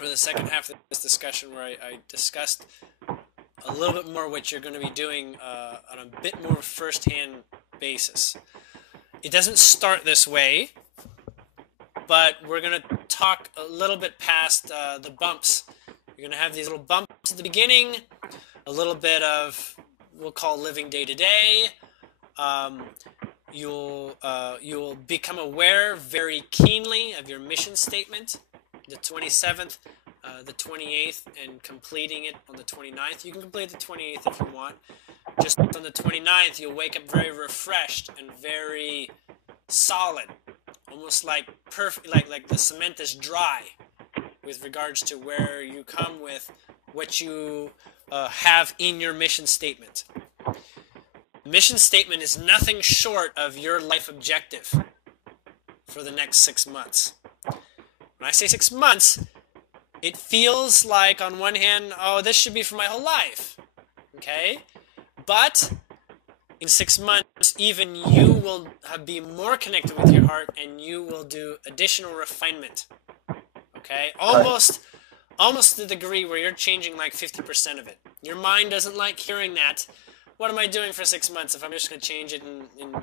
or the second half of this discussion, where I discussed a little bit more what you're going to be doing on a bit more first-hand basis. It doesn't start this way, but we're going to talk a little bit past the bumps. You're going to have these little bumps at the beginning, a little bit of, we'll call living day to day. You'll become aware very keenly of your mission statement, the 27th, the 28th, and completing it on the 29th. You can complete the 28th if you want. Just on the 29th, you'll wake up very refreshed and very solid, almost like perfect, like the cement is dry with regards to where you come with what you have in your mission statement. Mission statement is nothing short of your life objective for the next 6 months. When I say 6 months, it feels like, on one hand, this should be for my whole life. Okay? But in 6 months, even you will be more connected with your heart, and you will do additional refinement. Okay? Almost almost to the degree where you're changing like 50% of it. Your mind doesn't like hearing that. What am I doing for 6 months if I'm just going to change it in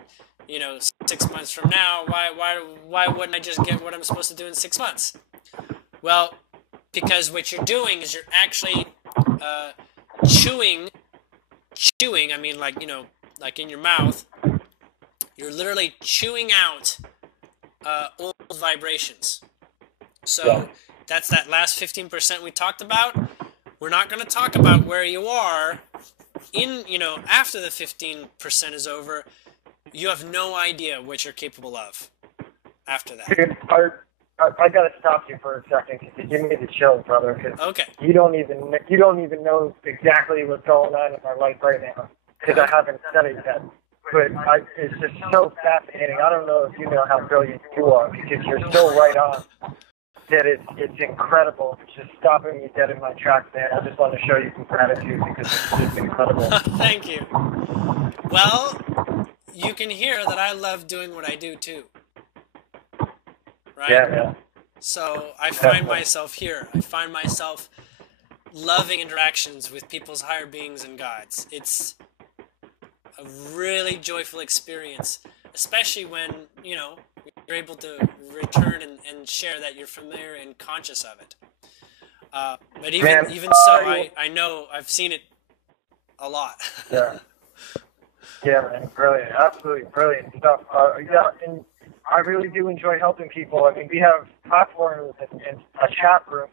6 months from now? Why wouldn't I just get what I'm supposed to do in 6 months? Well, because what you're doing is you're actually chewing. I mean, like in your mouth. You're literally chewing out old vibrations. So that's that last 15% we talked about. We're not going to talk about where you are after the 15% is over. You have no idea what you're capable of after that. Dude, I gotta stop you for a second because you give me the chills, brother. Okay. You don't even know exactly what's going on in my life right now because I haven't studied that. But it's just so fascinating. I don't know if you know how brilliant you are because you're so right on. That it's incredible. It's just stopping me dead in my tracks, man. I just want to show you some gratitude because it's just incredible. Thank you. Well, you can hear that I love doing what I do too. Right? Yeah, man. So I find myself here. I find myself loving interactions with people's higher beings and guides. It's a really joyful experience, especially when, you're able to return and share that you're familiar and conscious of it. But even so, I know I've seen it a lot. Yeah. Yeah, man. Brilliant. Absolutely brilliant stuff. And I really do enjoy helping people. I mean, we have platforms and a chat room.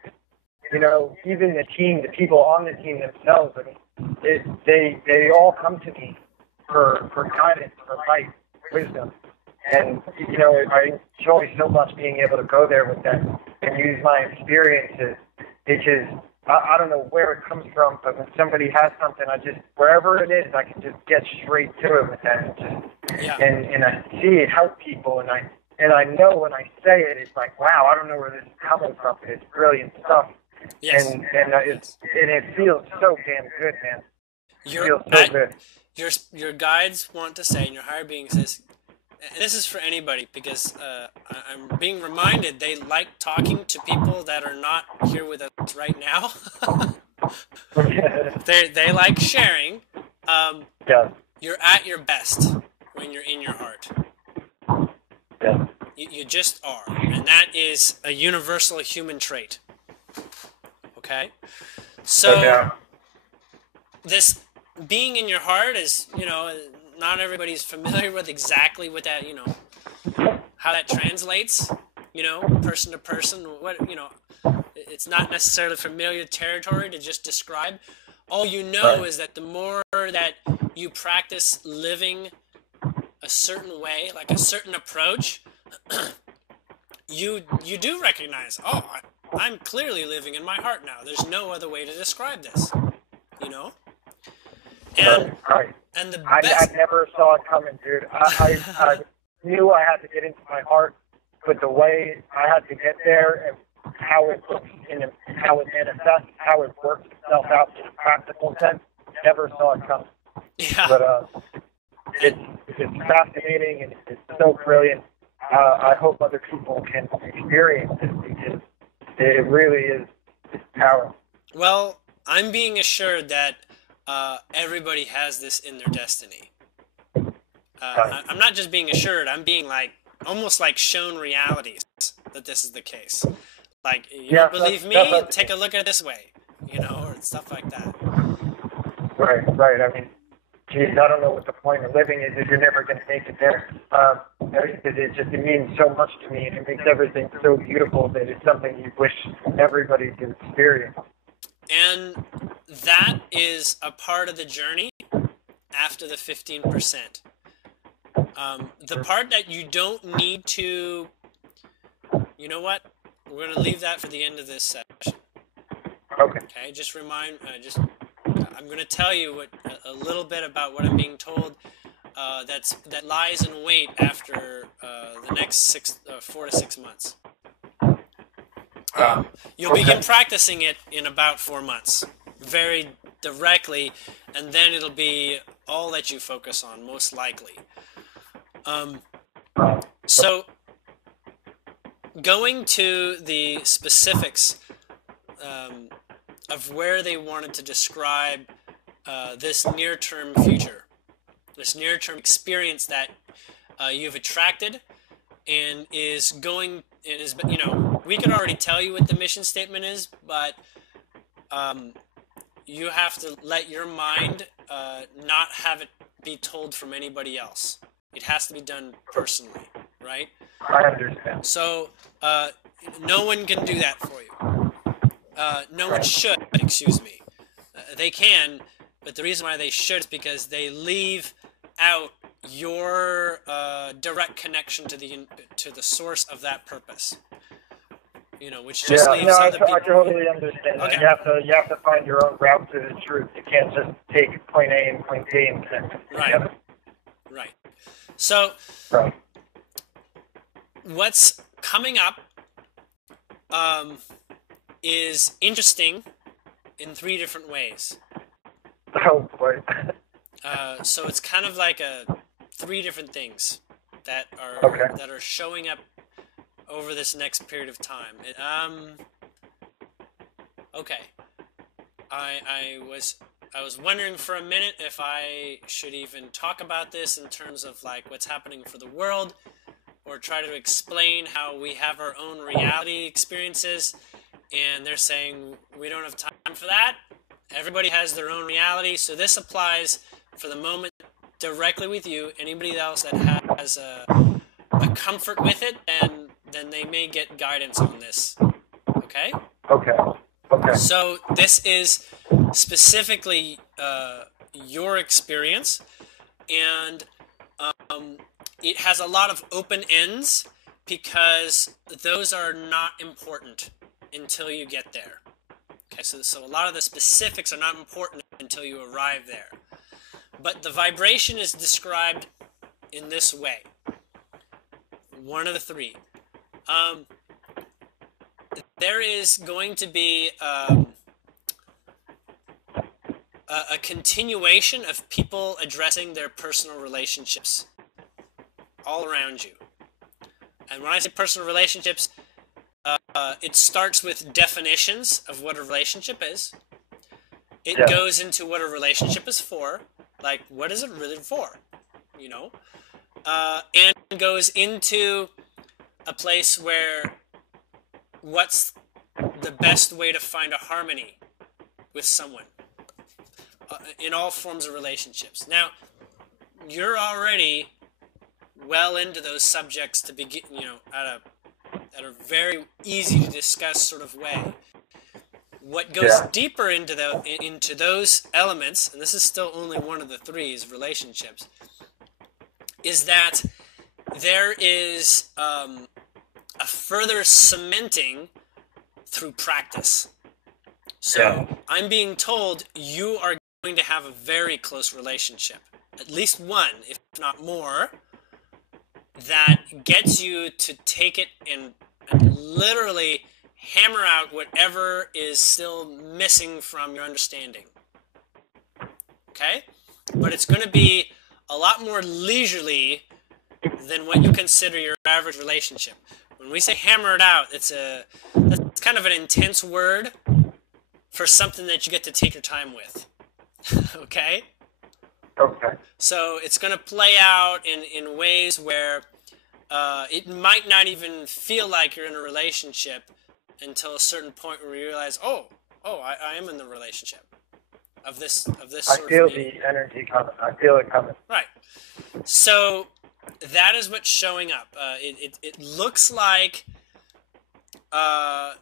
Even the people on the team themselves, they all come to me for guidance, for life, wisdom. And, I enjoy so much being able to go there with them and use my experiences because I don't know where it comes from, but when somebody has something, wherever it is, I can just get straight to it with them. And I see it help people, and I know when I say it, it's like, wow, I don't know where this is coming from, but it's brilliant stuff. Yes. And it feels so damn good, man. It feels so good. Your guides want to say, and your higher being says, and this is for anybody because I'm being reminded they like talking to people that are not here with us right now. They like sharing. You're at your best when you're in your heart. Yeah. You just are, and that is a universal human trait. Okay? So this being in your heart is, not everybody's familiar with exactly what that, how that translates, person to person. It's not necessarily familiar territory to just describe. All you know is that the more that you practice living a certain way, like a certain approach, you do recognize, I'm clearly living in my heart now. There's no other way to describe this, And the best... I never saw it coming, dude. I knew I had to get into my heart, but the way I had to get there and how it looks and how it manifests, how it works itself out in a practical sense, never saw it coming. Yeah. But it's fascinating and it's so brilliant. I hope other people can experience it because it really is powerful. Well, I'm being assured that everybody has this in their destiny. I'm not just being assured, I'm being almost shown realities that this is the case. Like, you don't believe me? Take a look at it this way, or stuff like that. Right. I mean, geez, I don't know what the point of living is if you're never going to make it there. It means so much to me, and it makes everything so beautiful that it's something you wish everybody could experience. And that is a part of the journey after the 15%. The part that you don't need to, you know what? We're going to leave that for the end of this session. Okay, just I'm going to tell you a little bit about what I'm being told that lies in wait after the next 4 to 6 months. You'll begin practicing it in about 4 months, very directly, and then it'll be all that you focus on, most likely. So, going to the specifics, of where they wanted to describe this near-term future, this near-term experience that you've attracted and is going. It is, you know, we could already tell you what the mission statement is, but you have to let your mind not have it be told from anybody else. It has to be done personally, right? I understand. So no one can do that for you. No one should, excuse me. They can, but the reason why they should is because they leave out your direct connection to the source of that purpose. You know, which just leaves other people. I totally understand. Okay. You have to find your own route to the truth. You can't just take point A and point B and connect it together. Right. So, right. What's coming up is interesting in 3 different ways. Oh boy. So it's kind of like 3 different things that are showing up over this next period of time. Okay. I was wondering for a minute if I should even talk about this in terms of like what's happening for the world, or try to explain how we have our own reality experiences, and they're saying we don't have time for that. Everybody has their own reality, so this applies for the moment directly with you. Anybody else that has a comfort with it, and then they may get guidance on this. Okay? Okay. So this is specifically your experience, and it has a lot of open ends because those are not important until you get there. Okay, so a lot of the specifics are not important until you arrive there. But the vibration is described in this way. One of the 3. There is going to be a continuation of people addressing their personal relationships all around you. And when I say personal relationships, it starts with definitions of what a relationship is. It goes into what a relationship is for, like what is it really for, you know, and goes into a place where what's the best way to find a harmony with someone in all forms of relationships. Now, you're already well into those subjects to begin, you know, at a very easy to discuss sort of way. What goes deeper into those elements, and this is still only one of the 3 is relationships, is that there is a further cementing through practice. So I'm being told you are going to have a very close relationship, at least one, if not more, that gets you to take it and literally hammer out whatever is still missing from your understanding. Okay? But it's going to be a lot more leisurely than what you consider your average relationship. When we say hammer it out, that's kind of an intense word for something that you get to take your time with. Okay? Okay. So it's going to play out in ways where it might not even feel like you're in a relationship until a certain point where you realize, I am in the relationship of this sort of I feel the energy coming. I feel it coming. Right. So that is what's showing up. It looks like I'm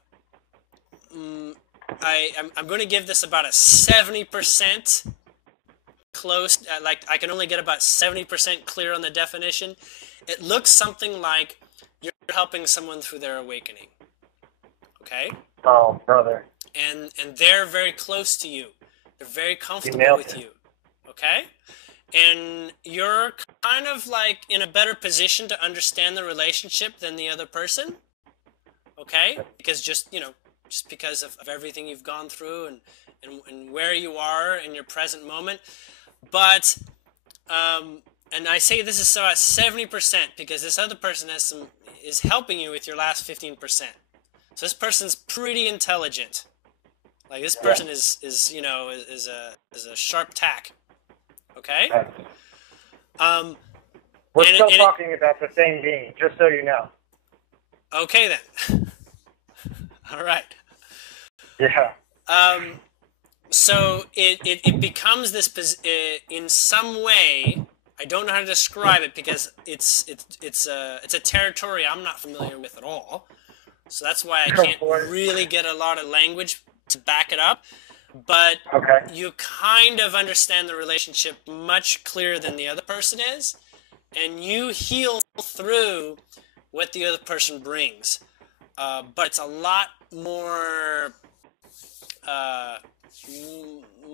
going to give this about a 70% close. Like I can only get about 70% clear on the definition. It looks something like you're helping someone through their awakening. Okay? Oh, brother. And they're very close to you. They're very comfortable with you. Okay? And you're kind of like in a better position to understand the relationship than the other person. Okay? Because just because of everything you've gone through and where you are in your present moment. But, and I say this is about 70% because this other person is helping you with your last 15%. So this person's pretty intelligent. Like this person is you know is a sharp tack. Okay. We're still talking about the same being, just so you know. Okay then. All right. Yeah. So it becomes this in some way. I don't know how to describe it because it's a territory I'm not familiar with at all. So that's why I can't really get a lot of language to back it up. But you kind of understand the relationship much clearer than the other person is, and you heal through what the other person brings. But it's a lot more,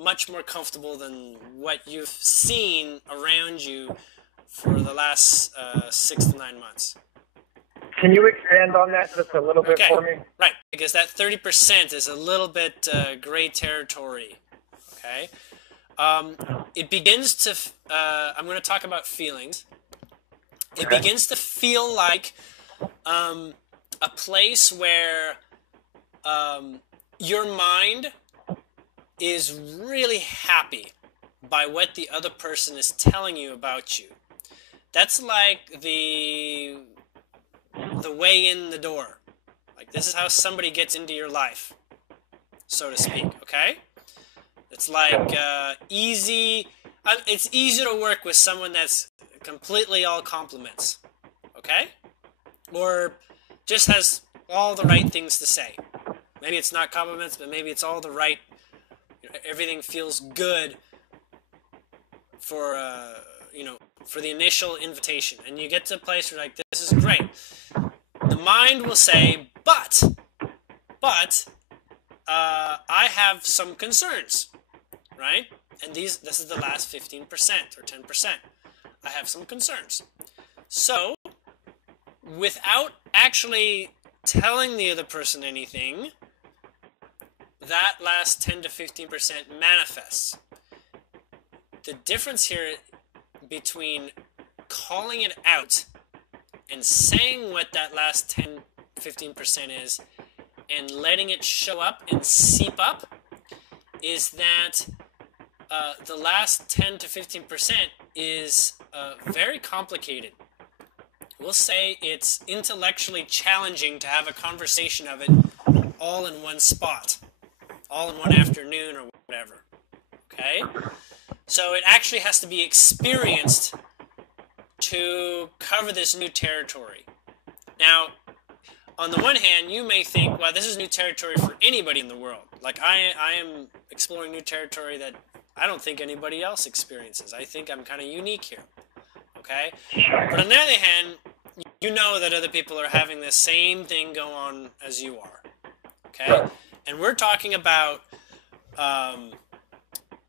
much more comfortable than what you've seen around you for the last 6 to 9 months. Can you expand on that just a little bit for me? Right, because that 30% is a little bit gray territory. Okay, it begins to. I'm going to talk about feelings. It begins to feel like a place where your mind is really happy by what the other person is telling you about you. That's like the way in the door. Like this is how somebody gets into your life, so to speak, okay? It's like easy. It's easy to work with someone that's completely all compliments, okay? Or just has all the right things to say. Maybe it's not compliments, but maybe it's all the right. Everything feels good for for the initial invitation, and you get to a place where like this is great. The mind will say, but I have some concerns, right? And this is the last 15% or 10%. I have some concerns. So, without actually telling the other person anything, that last 10 to 15% manifests. The difference here between calling it out and saying what that last 10, 15% is and letting it show up and seep up is that the last 10 to 15% is very complicated. We'll say it's intellectually challenging to have a conversation of it all in one spot, all in one afternoon or whatever, okay? So it actually has to be experienced to cover this new territory. Now, on the one hand, you may think, well, this is new territory for anybody in the world. Like, I am exploring new territory that I don't think anybody else experiences. I think I'm kind of unique here, okay? But on the other hand, you know that other people are having the same thing go on as you are, okay? And we're talking about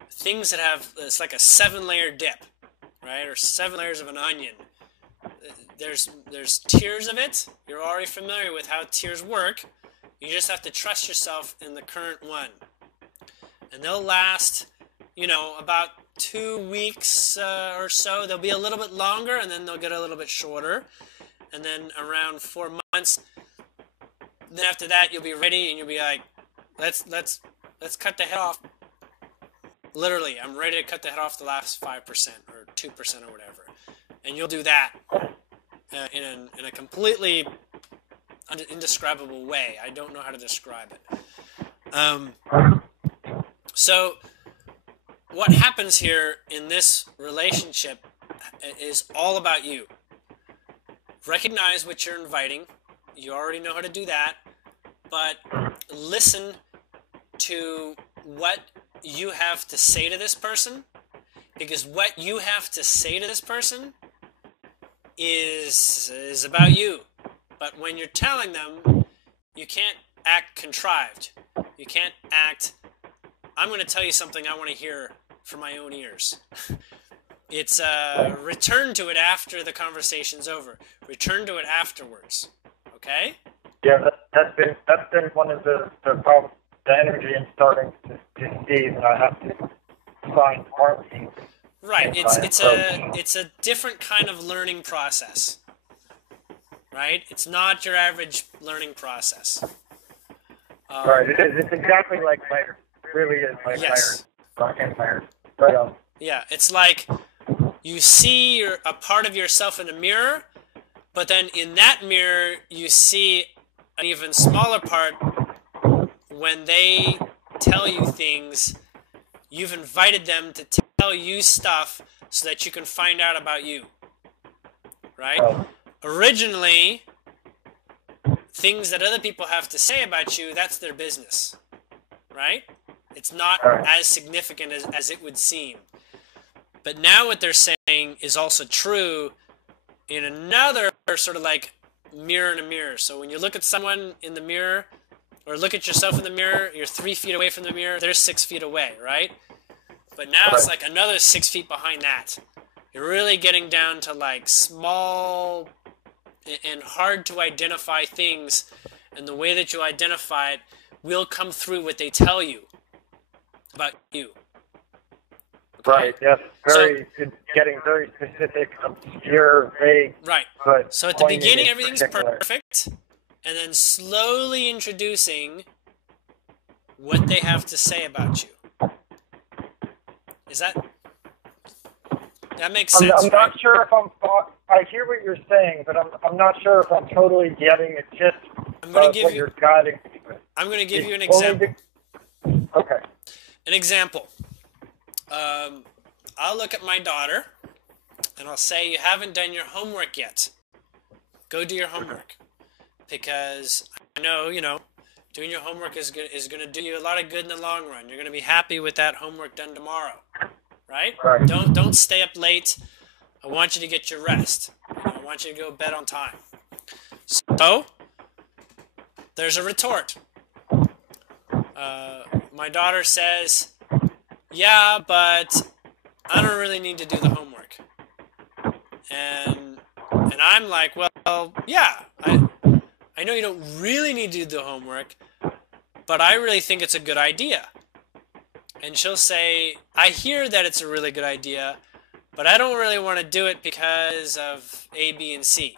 things that have, it's like a 7-layer dip, right? Or 7 layers of an onion. There's tiers of it. You're already familiar with how tiers work. You just have to trust yourself in the current one. And they'll last, about 2 weeks or so. They'll be a little bit longer, and then they'll get a little bit shorter. And then around 4 months, then after that, you'll be ready, and you'll be like, let's cut the head off. Literally, I'm ready to cut the head off the last 5% or 2% or whatever. And you'll do that in a completely indescribable way. I don't know how to describe it. So what happens here in this relationship is all about you. Recognize what you're inviting. You already know how to do that. But listen to what you have to say to this person, because what you have to say to this person is about you. But when you're telling them, you can't act contrived. You can't act, I'm going to tell you something I want to hear from my own ears. It's return to it after the conversation's over. Return to it afterwards. Okay? Yeah, that's been one of the problems. The energy I'm starting to see that I have to find harmony. Right. It's a different kind of learning process. Right? It's not your average learning process. Right. It is. It's exactly like layers. It really is like Yes. layers. Right on. Yeah, it's like you see a part of yourself in a mirror, but then in that mirror you see an even smaller part. When they tell you things, you've invited them to tell you stuff so that you can find out about you, right? Originally, things that other people have to say about you, that's their business, right? It's not as significant as it would seem. But now what they're saying is also true in another sort of like mirror in a mirror. So when you look at someone in the mirror, or look at yourself in the mirror, you're 3 feet away from the mirror, they're 6 feet away, right? But now it's like another 6 feet behind that. You're really getting down to like small and hard to identify things, and the way that you identify it will come through what they tell you about you. Okay? Right, yes. It's getting very specific, obscure, vague. Right. But so at the beginning, everything's particular. perfect, and then slowly introducing what they have to say about you. Is that makes sense? I'm not sure if I hear what you're saying, but I'm not sure if I'm totally getting it. Just what you're guiding me with. I'm going to give you an example. Okay. An example. I'll look at my daughter, and I'll say, "You haven't done your homework yet. Go do your homework." Because I know, doing your homework is going to do you a lot of good in the long run. You're going to be happy with that homework done tomorrow, right? Don't stay up late. I want you to get your rest. I want you to go to bed on time. So, there's a retort. My daughter says, "Yeah, but I don't really need to do the homework." And I'm like, "Well, yeah, I know you don't really need to do the homework, but I really think it's a good idea." And she'll say, "I hear that it's a really good idea, but I don't really want to do it because of A, B, and C."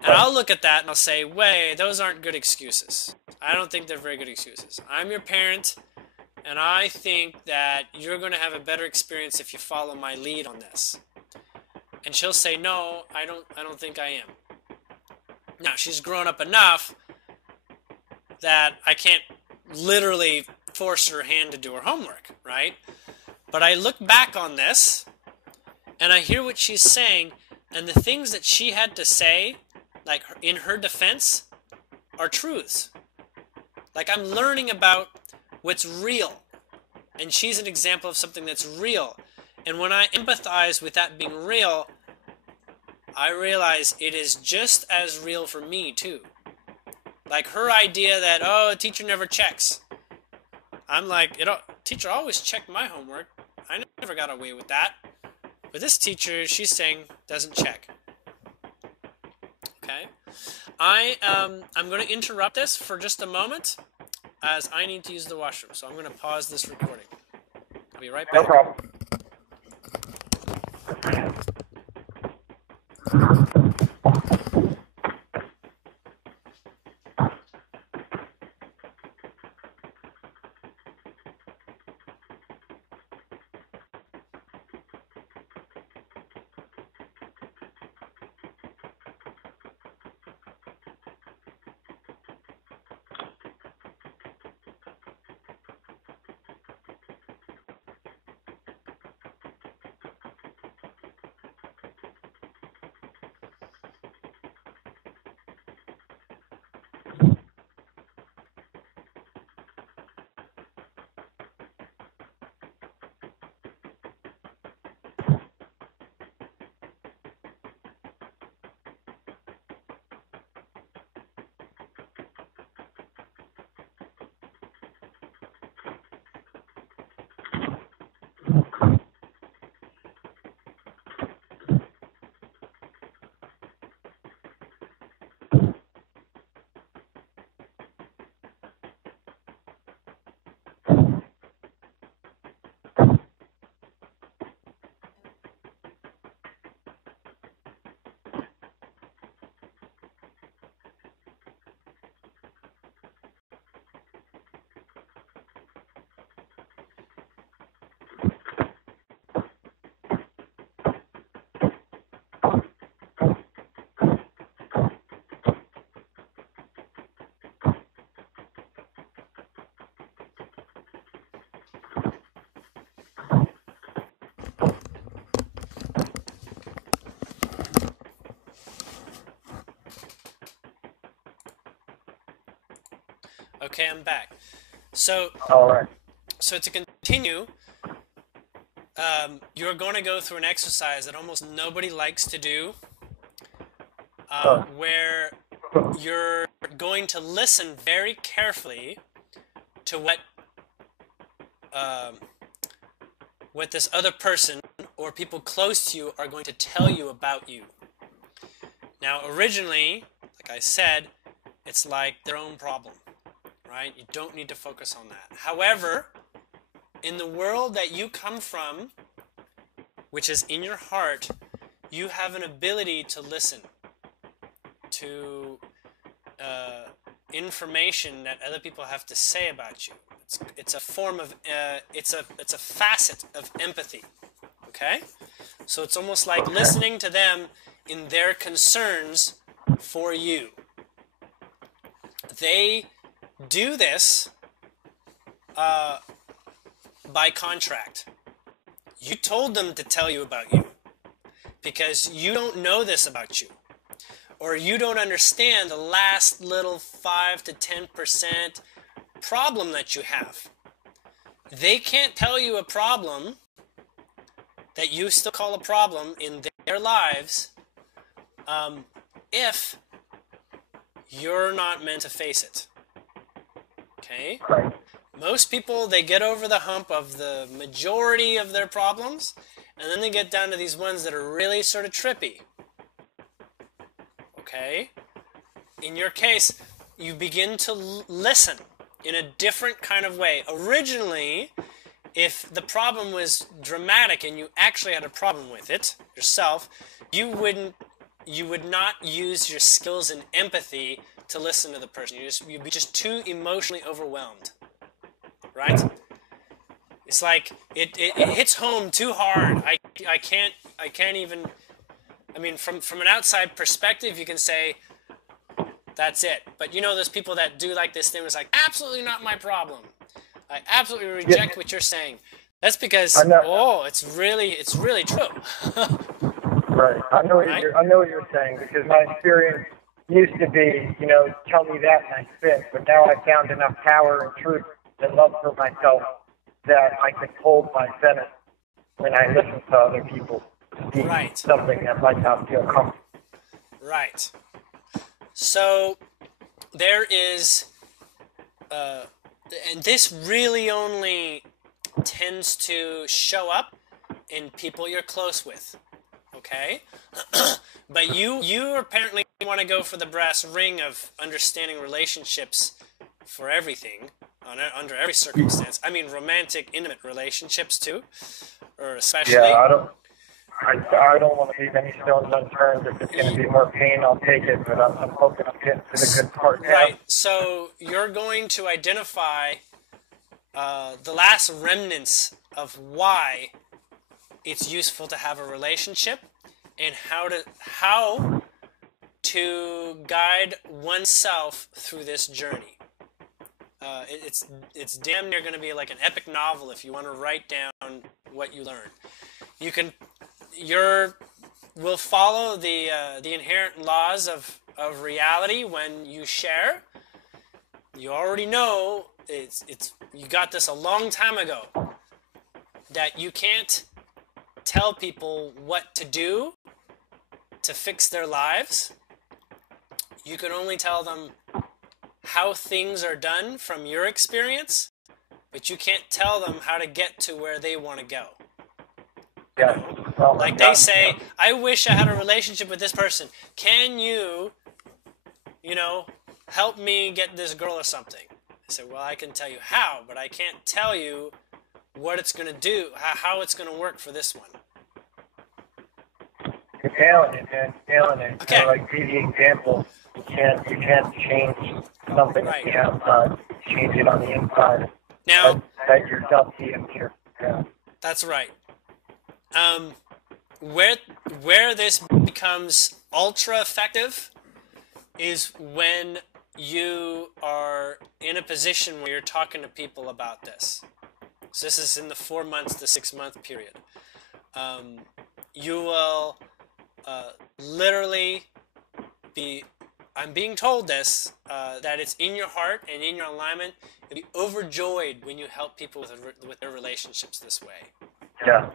And I'll look at that and I'll say, "Wait, those aren't good excuses. I don't think they're very good excuses. I'm your parent, and I think that you're going to have a better experience if you follow my lead on this." And she'll say, "No, I don't think I am." Now, she's grown up enough that I can't literally force her hand to do her homework, right? But I look back on this, and I hear what she's saying, and the things that she had to say, like in her defense, are truths. Like I'm learning about what's real, and she's an example of something that's real. And when I empathize with that being real, I realize it is just as real for me too. Like her idea that, a teacher never checks. I'm like, teacher always checked my homework. I never got away with that. But this teacher, she's saying, doesn't check. Okay? I'm going to interrupt this for just a moment, as I need to use the washroom. So I'm going to pause this recording. I'll be right back. No problem. Okay, I'm back. So, All right. so to continue, you're going to go through an exercise that almost nobody likes to do, where you're going to listen very carefully to what this other person or people close to you are going to tell you about you. Now, originally, like I said, it's like their own problem, right? You don't need to focus on that. However, in the world that you come from, which is in your heart, you have an ability to listen to information that other people have to say about you. It's a form of it's a facet of empathy. Okay, so it's almost like listening to them in their concerns for you. They do this by contract. You told them to tell you about you because you don't know this about you, or you don't understand the last little 5 to 10% problem that you have. They can't tell you a problem that you still call a problem in their lives if you're not meant to face it. Okay? Most people, they get over the hump of the majority of their problems, and then they get down to these ones that are really sort of trippy. Okay? In your case, you begin to listen in a different kind of way. Originally, if the problem was dramatic and you actually had a problem with it yourself, you would not use your skills in empathy to listen to the person. You'd be just too emotionally overwhelmed. Right? It's like it hits home too hard. I can't even. I mean, from an outside perspective, you can say that's it. But you know, there's people that do like this thing. It's like absolutely not my problem. I absolutely reject what you're saying. That's because it's really true. Right. I know what you're saying, because my experience used to be, tell me that and I spit. But now I found enough power and truth and love for myself that I can hold my sentence when I listen to other people speak something that might not feel comfortable. Right. So there is, and this really only tends to show up in people you're close with. Okay? But you apparently want to go for the brass ring of understanding relationships for everything, under every circumstance. I mean, romantic, intimate relationships too, or especially. Yeah, I don't want to leave any stones unturned. If it's going to be more pain, I'll take it. But I'm hoping I'm getting to the good part now. Right. So you're going to identify the last remnants of why it's useful to have a relationship, and how to guide oneself through this journey. It's damn near going to be like an epic novel if you want to write down what you learn. Will follow the inherent laws of reality when you share. You already know you got this a long time ago, that you can't tell people what to do to fix their lives. You can only tell them how things are done from your experience, but you can't tell them how to get to where they want to go. Yeah. Oh, like they say, I wish I had a relationship with this person. Can you, help me get this girl or something? I said, well, I can tell you how, but I can't tell you what it's going to do, how it's going to work for this one. You're nailing it, man. Nailing it. Okay. Like, be the example. You can't change something on the outside. Change it on the inside. Now, let yourself see it here. Yeah. That's right. Where this becomes ultra effective is when you are in a position where you're talking to people about this. So this is in the 4 months to 6 month period. You will literally be I'm being told this, that it's in your heart and in your alignment. You'll be overjoyed when you help people with their relationships this way. Yeah.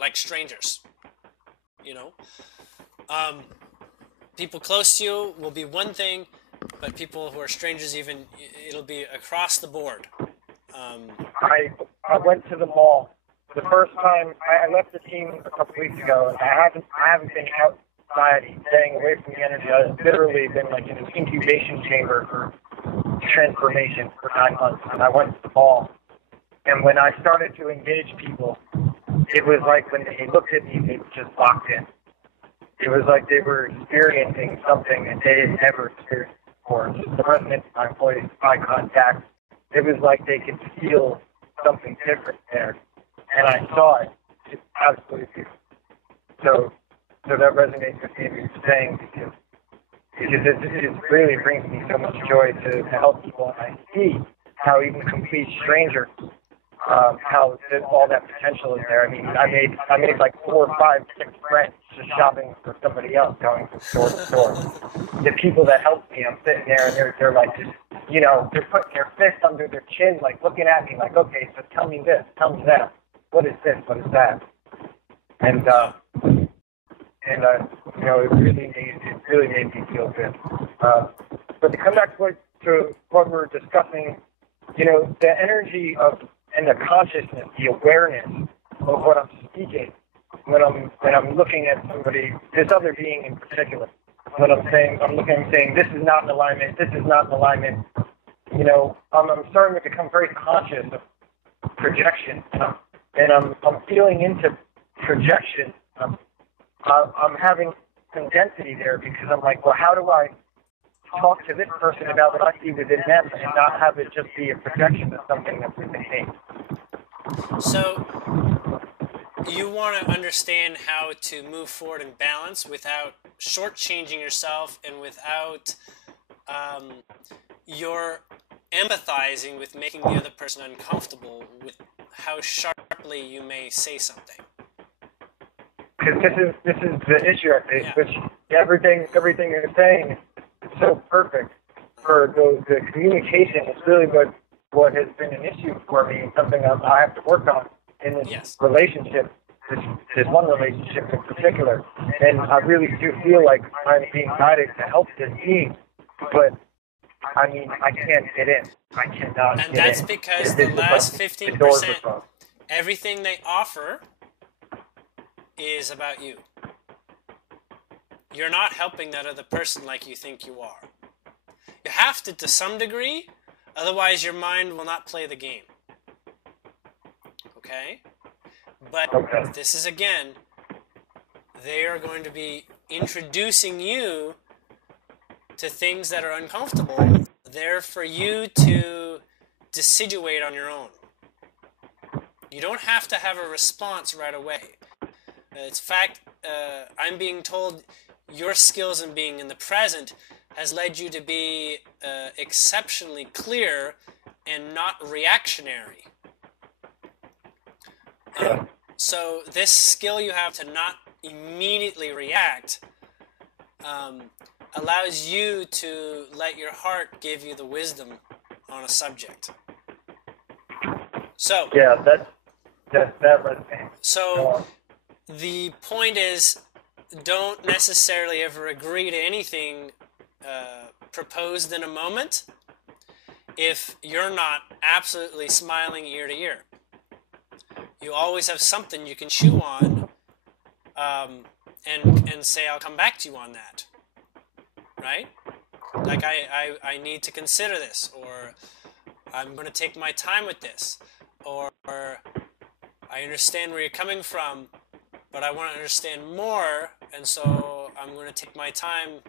Like strangers, you know. People close to you will be one thing, but people who are strangers, even, it'll be across the board. I went to the mall. The first time I left the team a couple weeks ago, and I haven't been outside, staying away from the energy. I've literally been like in an incubation chamber for transformation for 9 months. And I went to the mall, and when I started to engage people, it was like when they looked at me, they just locked in. It was like they were experiencing something that they had never experienced before. Just the presence of my employees, eye contact. It was like they could feel something different there. And I saw it. It's absolutely beautiful. So that resonates with me, what you're saying, because it really brings me so much joy to help people. And I see how even complete strangers, how all that potential is there. I mean, I made like 4, 5, 6 friends just shopping for somebody else, going from store to store. The people that helped me, I'm sitting there and they're like, just, you know, they're putting their fist under their chin, like looking at me, like, okay, so tell me this, tell me that. What is this? What is that? And you know, it really made me feel good. But to come back to what we're discussing, you know, the energy of and the consciousness, the awareness of what I'm speaking when I'm looking at somebody, this other being in particular. When I'm saying this is not in alignment. This is not in alignment. You know, I'm starting to become very conscious of projection, and I'm feeling into projection. I'm having some density there because I'm like, well, how do I talk to this person about what I see within them and not have it just be a projection of something that's within me? So you want to understand how to move forward in balance without shortchanging yourself and without you're empathizing with making the other person uncomfortable with how sharply you may say something. Because this is the issue I face, which everything you're saying is so perfect for the communication. It's really what has been an issue for me and something I have to work on in this relationship, this one relationship in particular. And I really do feel like I'm being guided to help this team, but I mean, I can't get in. I cannot get in. And that's because the last 15%, everything they offer is about you. You're not helping that other person like you think you are. You have to some degree, otherwise your mind will not play the game. Okay? But this is, again, they are going to be introducing you to things that are uncomfortable. They're for you to deciduate on your own. You don't have to have a response right away. It's fact, I'm being told your skills in being in the present has led you to be exceptionally clear and not reactionary. So this skill you have to not immediately react allows you to let your heart give you the wisdom on a subject. So that resonates. So the point is, don't necessarily ever agree to anything proposed in a moment if you're not absolutely smiling ear to ear. You always have something you can chew on and say, I'll come back to you on that. Right? Like, I need to consider this, or I'm going to take my time with this, or I understand where you're coming from, but I want to understand more, and so I'm going to take my time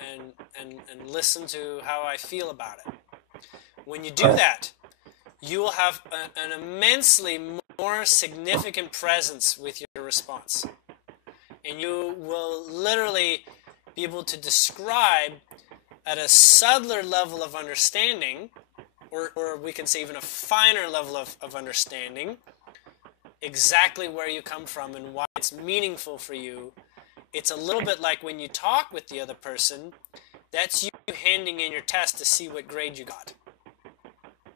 and listen to how I feel about it. When you do that, you will have an immensely more significant presence with your response. And you will literally be able to describe at a subtler level of understanding, or we can say even a finer level of understanding, exactly where you come from and why it's meaningful for you. It's a little bit like when you talk with the other person, That's you handing in your test to see what grade you got.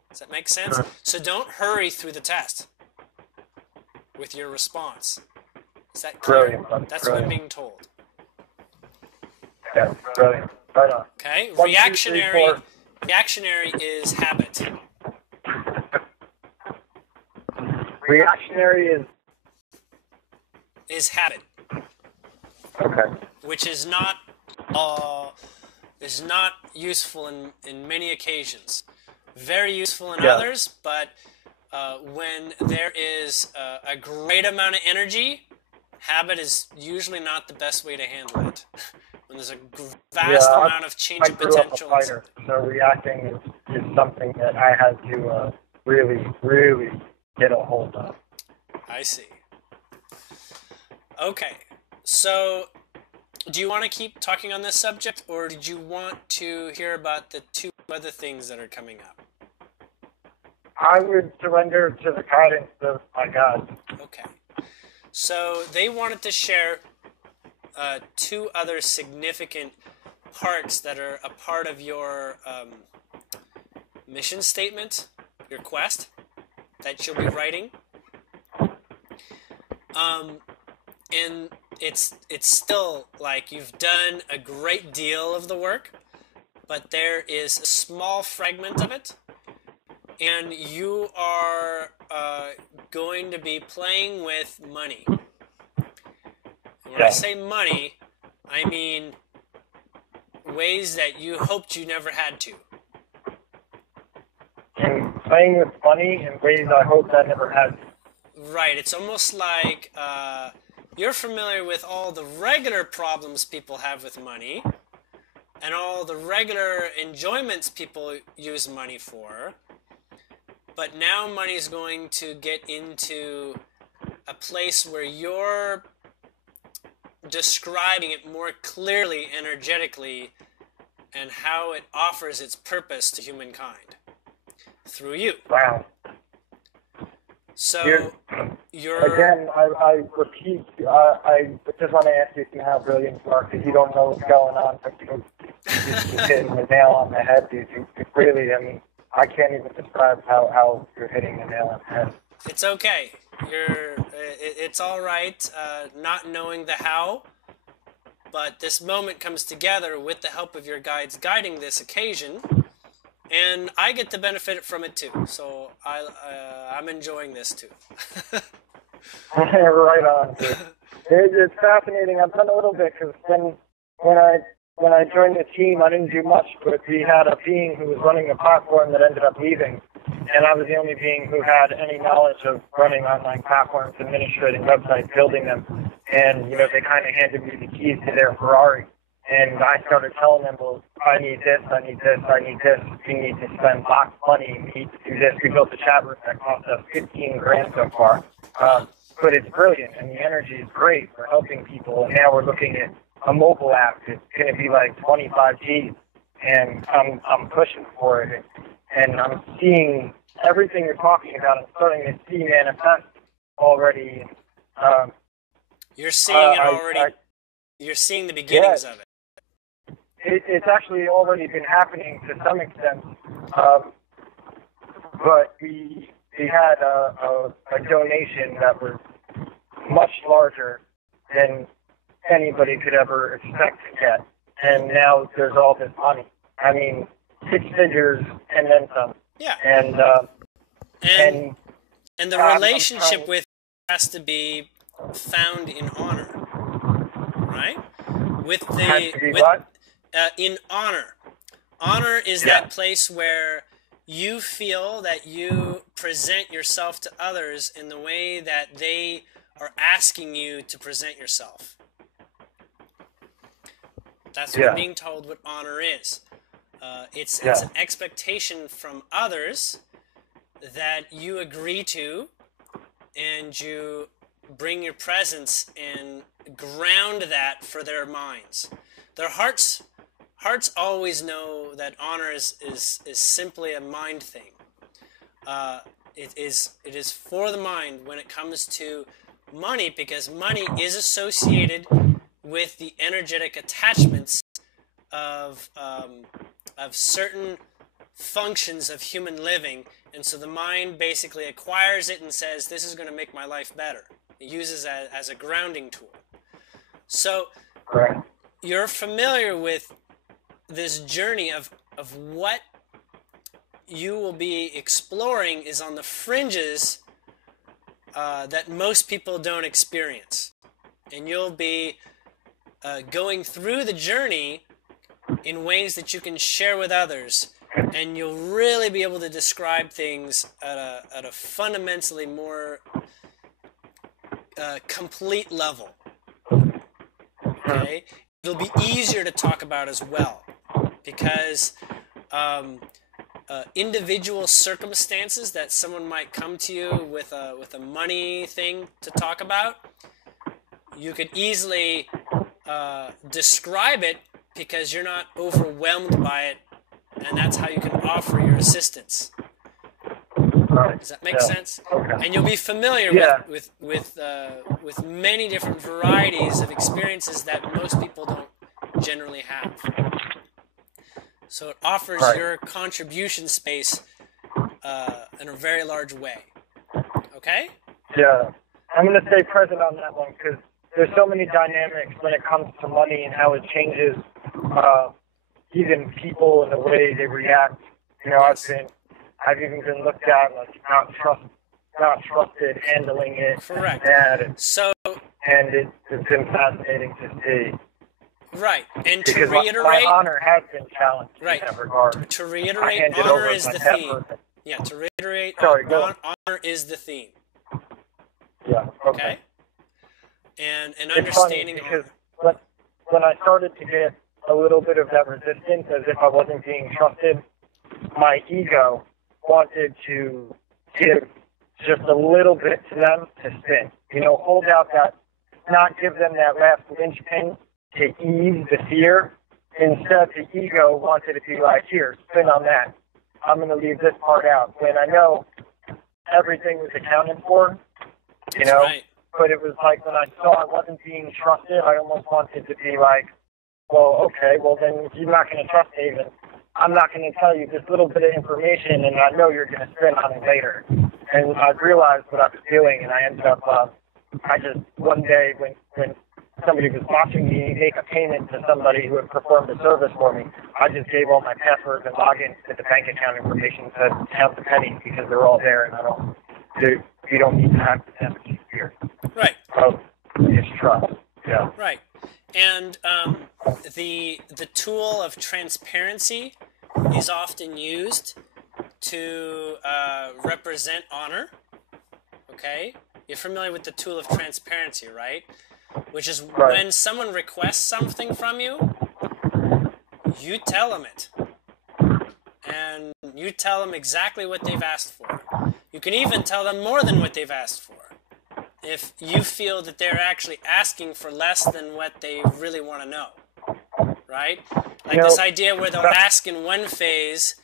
Does that make sense? So don't hurry through the test with your response. Is that clear? That's what I'm being told. Yeah, brilliant. Right on. Okay. 1, 2, 3, 4. Reactionary is habit. Reactionary is habit. Okay. Which is not useful in many occasions. Very useful in others, but when there is a great amount of energy, habit is usually not the best way to handle it. When there's a vast amount of change of potential. I grew up a fighter, so reacting is something that I had to really, really get a hold of. I see. Okay, so do you want to keep talking on this subject, or did you want to hear about the 2 other things that are coming up? I would surrender to the guidance of my God. Okay. So they wanted to share 2 other significant parts that are a part of your mission statement, your quest, that you'll be writing. And it's still like you've done a great deal of the work, but there is a small fragment of it, and you are going to be playing with money. And when I say money, I mean ways that you hoped you never had to. And playing with money in ways I hoped I never had to. Right, it's almost like you're familiar with all the regular problems people have with money and all the regular enjoyments people use money for, but now money's going to get into a place where you're describing it more clearly, energetically, and how it offers its purpose to humankind through you. Wow. So, again, I repeat, I just want to ask you how brilliant you are, because you don't know what's going on, but you're hitting the nail on the head, dude. You really, I mean, I can't even describe how you're hitting the nail on the head. It's okay. It's all right not knowing the how, but this moment comes together with the help of your guides guiding this occasion, and I get to benefit from it too. So I'm enjoying this too. Right on, dude. It's fascinating. I've done a little bit because when I joined the team, I didn't do much, but we had a being who was running a platform that ended up leaving, and I was the only being who had any knowledge of running online platforms, administrating websites, building them, and they kind of handed me the keys to their Ferrari. And I started telling them, well, I need this, I need this, I need this. We need to spend lots of money. We need to do this. We built a chat room that cost us $15,000 so far. But it's brilliant, and the energy is great. We're helping people, and now we're looking at a mobile app. It's going to be like 25 G's, and I'm pushing for it. And I'm seeing everything you're talking about. I'm starting to see manifest already. You're seeing it already. You're seeing the beginnings of it. It's actually already been happening to some extent, but we had a donation that was much larger than anybody could ever expect to get, and now there's all this money. I mean, 6 figures and then some. Yeah. And the relationship with has to be found in honor, right? In honor. Honor is that place where you feel that you present yourself to others in the way that they are asking you to present yourself. That's what I'm being told what honor is. It's an expectation from others that you agree to, and you bring your presence and ground that for their minds. Their hearts always know that honor is simply a mind thing. It is for the mind when it comes to money, because money is associated with the energetic attachments of certain functions of human living, and so the mind basically acquires it and says, this is going to make my life better. It uses it as a grounding tool. So you're familiar with this journey of what you will be exploring is on the fringes that most people don't experience. And you'll be going through the journey in ways that you can share with others, and you'll really be able to describe things at a fundamentally more complete level. Okay? It'll be easier to talk about as well, because individual circumstances that someone might come to you with a money thing to talk about, you could easily describe it because you're not overwhelmed by it, and that's how you can offer your assistance. Does that make sense? Okay. And you'll be familiar with many different varieties of experiences that most people don't generally have. So it offers your contribution space in a very large way. Okay? Yeah. I'm going to stay present on that one because there's so many dynamics when it comes to money and how it changes even people and the way they react. You know, I've even been looked at like not trusted, handling it. Correct. And it's been fascinating to see. Right, and because to reiterate, my honor has been challenged in that regard. To reiterate, honor is the theme. Yeah, to reiterate, honor is the theme. Yeah. Okay. And understanding it's funny because when I started to get a little bit of that resistance, as if I wasn't being trusted, my ego wanted to give just a little bit to them to spin. You know, hold out that, not give them that last linchpin to ease the fear. Instead, the ego wanted to be like, here, spin on that. I'm going to leave this part out. When I know everything was accounted for, you know, but it was like when I saw I wasn't being trusted, I almost wanted to be like, well, okay, well then if you're not going to trust me, then I'm not going to tell you this little bit of information, and I know you're going to spin on it later. And I realized what I was doing, and I ended up, I just, one day when somebody was watching me make a payment to somebody who had performed a service for me, I just gave all my passwords and logins to the bank account information to count the pennies because they're all there, and you don't need to have the pennies here. Right. So it's trust. Yeah. Right. And the tool of transparency is often used to represent honor. Okay? You're familiar with the tool of transparency, right? Which is when someone requests something from you, you tell them it. And you tell them exactly what they've asked for. You can even tell them more than what they've asked for, if you feel that they're actually asking for less than what they really want to know, right? Like this idea where they'll ask in one phase,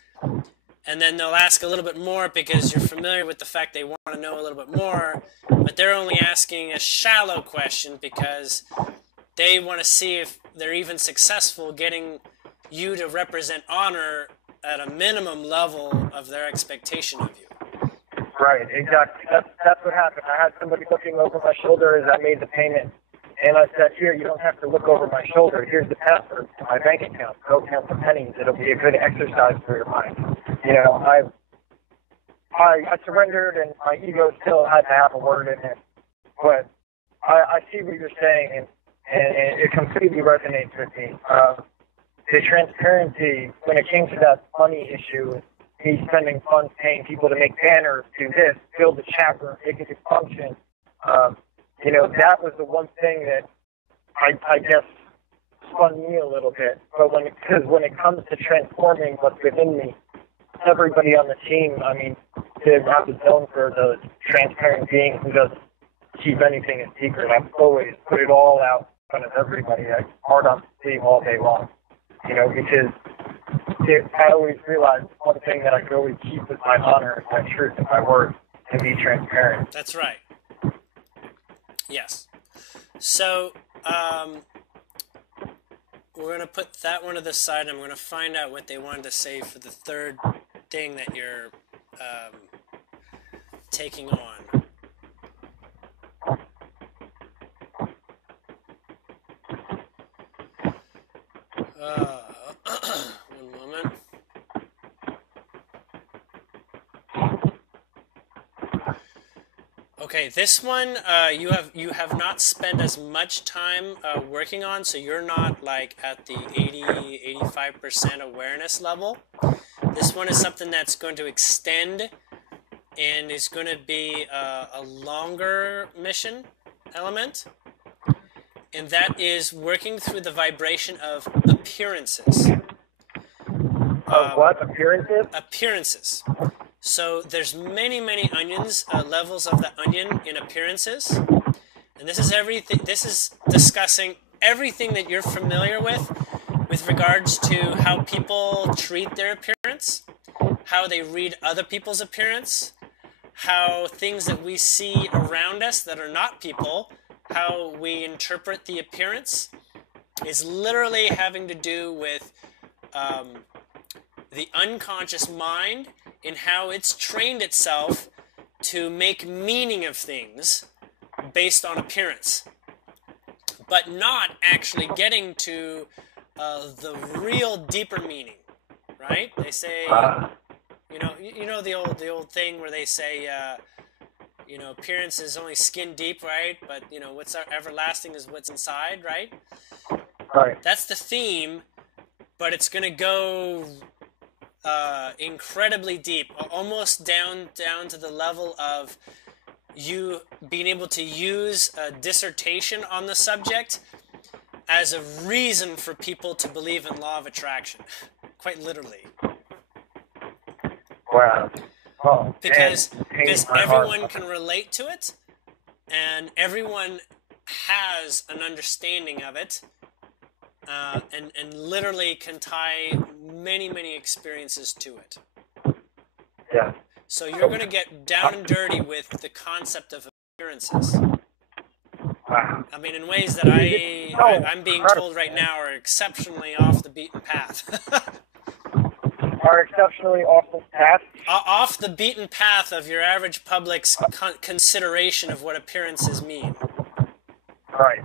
and then they'll ask a little bit more because you're familiar with the fact they want to know a little bit more, but they're only asking a shallow question because they want to see if they're even successful getting you to represent honor at a minimum level of their expectation of you. Right, exactly. That's what happened. I had somebody looking over my shoulder as I made the payment, and I said, here, you don't have to look over my shoulder. Here's the password to my bank account. Go count the pennies. It'll be a good exercise for your mind. You know, I surrendered, and my ego still had to have a word in it. But I see what you're saying, and it completely resonates with me. The transparency, when it came to that money issue, me spending funds paying people to make banners, do this, build a chat room, make it function. You know, that was the one thing that I guess spun me a little bit. But when it comes to transforming what's within me, everybody on the team, I mean, I was known for the transparent being who doesn't keep anything a secret. I've always put it all out in front of everybody. I hard on the team all day long, you know, because I always realized one thing that I could always keep is my honor, my truth, and my word, and be transparent. That's right. Yes. So, we're gonna put that one to the side. I'm gonna find out what they wanted to say for the third thing that you're taking on. One moment. Okay, this one you have not spent as much time working on, so you're not like at the 85% awareness level. This one is something that's going to extend and is going to be a longer mission element, and that is working through the vibration of appearances. What? Appearances? Appearances. So there's many onions, levels of the onion in appearances, and this is everything. This is discussing everything that you're familiar with regards to how people treat their appearance, how they read other people's appearance, how things that we see around us that are not people, how we interpret the appearance, is literally having to do with the unconscious mind and how it's trained itself to make meaning of things based on appearance, but not actually getting to the real deeper meaning, right? They say, you know the old thing where they say, appearance is only skin deep, right? But what's everlasting is what's inside, right? Right. That's the theme, but it's gonna go incredibly deep, almost down to the level of you being able to use a dissertation on the subject as a reason for people to believe in law of attraction, quite literally. Wow. Oh, because everyone can relate to it, and everyone has an understanding of it, and literally can tie many experiences to it. Yeah. So you're going to get down and dirty with the concept of appearances. Wow. I mean, in ways that I'm being told right now are exceptionally off the beaten path. Are exceptionally off the path? Off the beaten path of your average public's consideration of what appearances mean. Right.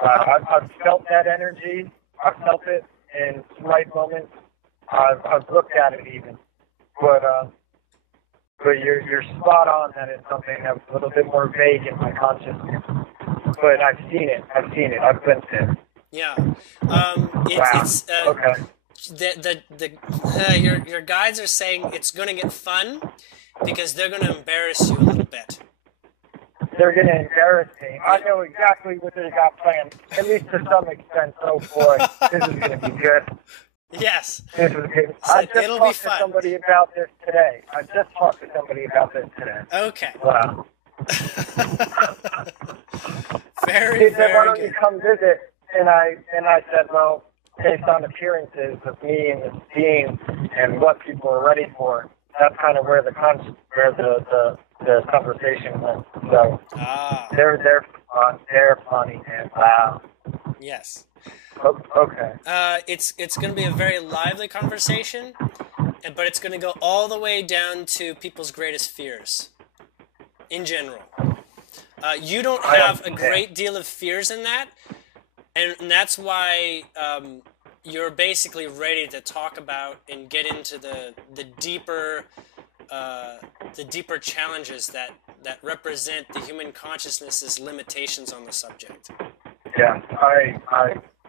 I've felt that energy. I've felt it in right moments. I've looked at it even. But you're spot on that it's something that's a little bit more vague in my consciousness. But I've seen it. I've been there. Yeah. Wow. Okay. Your guides are saying it's going to get fun because they're going to embarrass you a little bit. They're going to embarrass me. I know exactly what they got planned, at least to some extent. Oh boy, this is going to be good. Yes. This is good. I just talked to somebody about this today. Okay. Wow. Very, he said, very why don't good. you come visit? And I said, well, based on appearances of me and this being and what people are ready for, that's kind of where the conversation went. So they're funny, man. Wow. Yes. Okay. It's going to be a very lively conversation, but it's going to go all the way down to people's greatest fears, in general. You don't have a great deal of fears in that, and that's why you're basically ready to talk about and get into the deeper challenges that represent the human consciousness's limitations on the subject. Yeah, I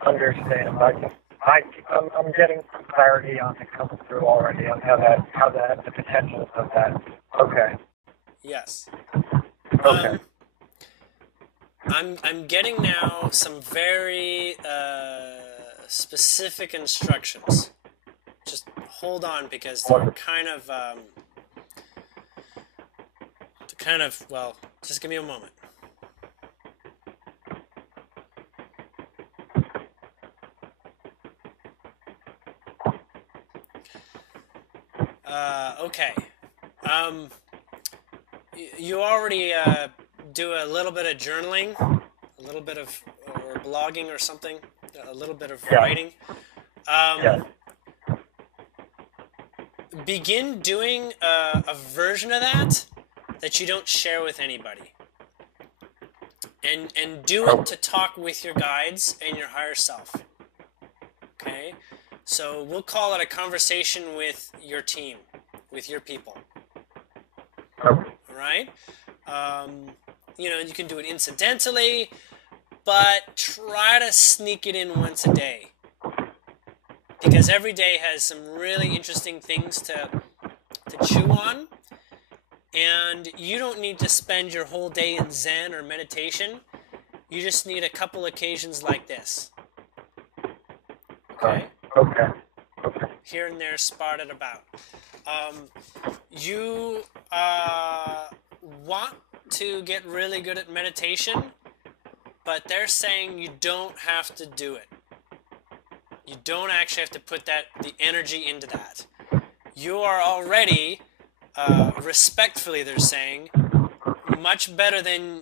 understand. I'm getting some clarity on it coming through already on how the potential of that. Okay. Yes. Okay. I'm getting now some very specific instructions. Just hold on, because they're well, just give me a moment. Okay. You already do a little bit of journaling, a little bit of or blogging or something, a little bit of Yeah. writing. Yeah. Begin doing a version of that you don't share with anybody. And do it to talk with your guides and your higher self. Okay? So we'll call it a conversation with your team, with your people. All right? You can do it incidentally, but try to sneak it in once a day. Because every day has some really interesting things to chew on. And you don't need to spend your whole day in Zen or meditation. You just need a couple occasions like this. Okay? Okay. Here and there, spotted about. You want to get really good at meditation, but they're saying you don't have to do it. You don't actually have to put the energy into that. You are already, respectfully they're saying, much better than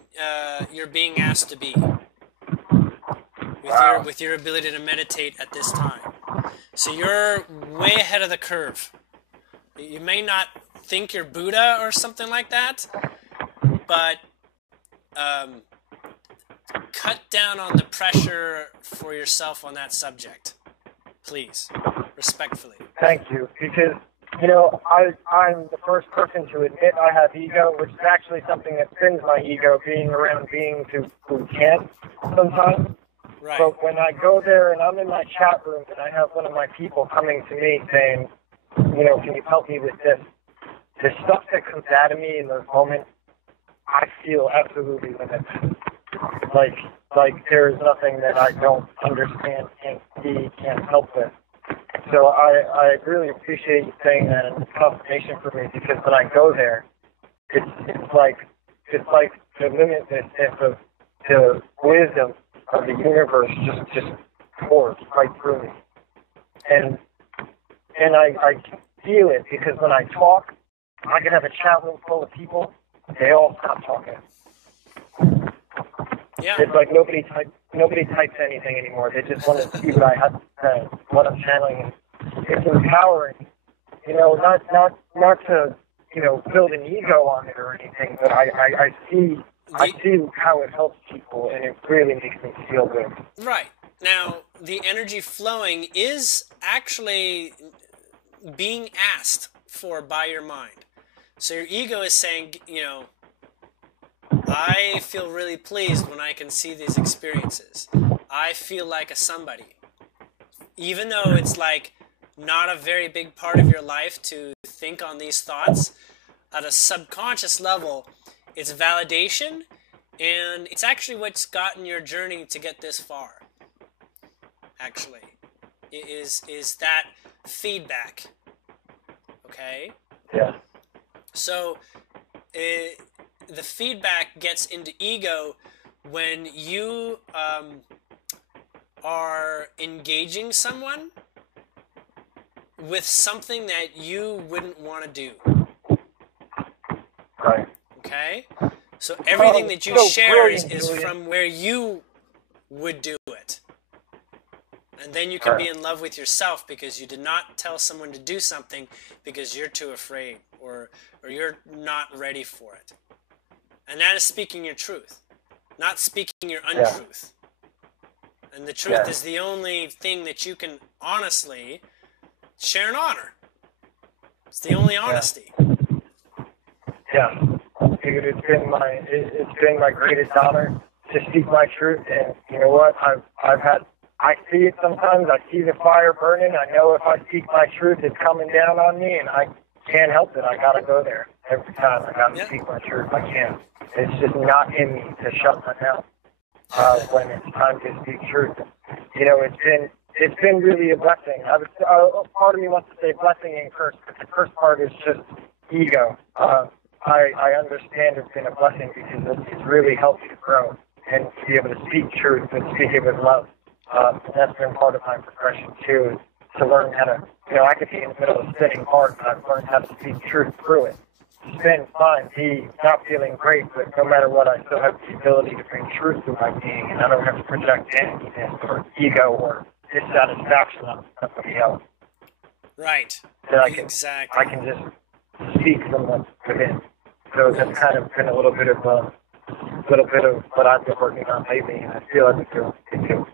you're being asked to be with your ability to meditate at this time. So you're way ahead of the curve. You may not think you're Buddha or something like that, but cut down on the pressure for yourself on that subject. Please, respectfully. Thank you, because, I'm the first person to admit I have ego, which is actually something that thins my ego, being around beings who can't sometimes. Right. But when I go there and I'm in my chat room and I have one of my people coming to me saying, can you help me with this? The stuff that comes out of me in those moments, I feel absolutely limited. Like there's nothing that I don't understand, can't see, can't help with. So I really appreciate you saying that, and it's confirmation for me, because when I go there, it's like the limitlessness of the wisdom of the universe just pours right through me. And I feel it, because when I talk, I can have a chat room full of people, they all stop talking. Yeah. It's like nobody types anything anymore. They just want to see what I have to say, what I'm channeling. It's empowering, not to, build an ego on it or anything, but I see how it helps people, and it really makes me feel good. Right. Now, the energy flowing is actually being asked for by your mind. So your ego is saying, I feel really pleased when I can see these experiences. I feel like a somebody. Even though it's like not a very big part of your life to think on these thoughts, at a subconscious level, it's validation, and it's actually what's gotten your journey to get this far. Actually, is that feedback. Okay? Yeah. So, the feedback gets into ego when you are engaging someone with something that you wouldn't want to do. Right. Okay? So everything that you share is from where you would do it. And then you can be in love with yourself, because you did not tell someone to do something because you're too afraid or you're not ready for it. And that is speaking your truth, not speaking your untruth. Yeah. And the truth is the only thing that you can honestly share and honor. It's the only honesty. Yeah. It's been my greatest honor to speak my truth, and you know what? I see it sometimes. I see the fire burning. I know if I speak my truth, it's coming down on me, and I can't help it. I gotta go there every time. I gotta speak my truth. I can't. It's just not in me to shut my mouth when it's time to speak truth. It's been really a blessing. Part of me wants to say blessing and curse, but the curse part is just ego. I understand it's been a blessing because it's really helped me to grow and to be able to speak truth and speak it with love. That's been part of my progression too, is to learn how to, I could be in the middle of spinning hard, but I've learned how to speak truth through it. spend time. He's not feeling great, but no matter what, I still have the ability to bring truth to my being, and I don't have to project emptiness or ego or dissatisfaction on somebody else. Right. That Exactly. I can just speak from within. So that's kind of been a little bit of what I've been working on lately, and I feel like it's doing it too.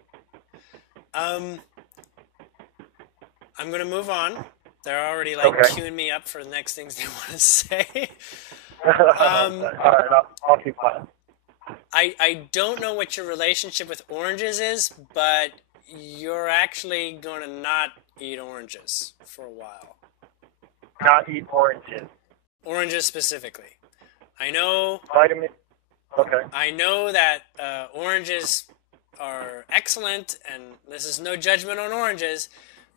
I'm going to move on. They're already queuing me up for the next things they want to say. All right, I'll keep quiet. I don't know what your relationship with oranges is, but you're actually going to not eat oranges for a while. Not eat oranges. Oranges specifically. I know. Vitamin. Okay. I know that oranges are excellent, and this is no judgment on oranges,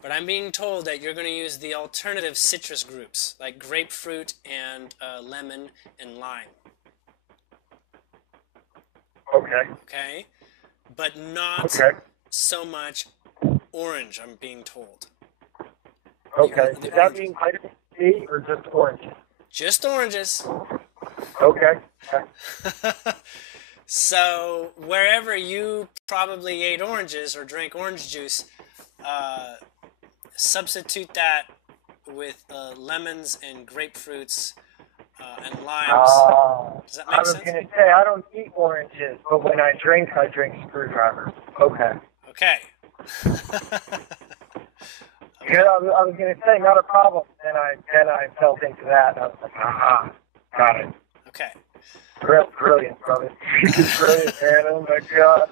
but I'm being told that you're going to use the alternative citrus groups, like grapefruit and lemon and lime. Okay. Okay? But not so much orange, I'm being told. Okay. Does that mean vitamin C or just oranges? Just oranges. Okay. So, wherever you probably ate oranges or drank orange juice, substitute that with lemons and grapefruits and limes. Does that make sense? I was going to say, I don't eat oranges, but when I drink screwdrivers. Okay. Okay. Yeah, I was going to say, not a problem. Then I fell into that. I was like, aha, got it. Okay. Brilliant, brother. Brilliant, man. Oh, my God.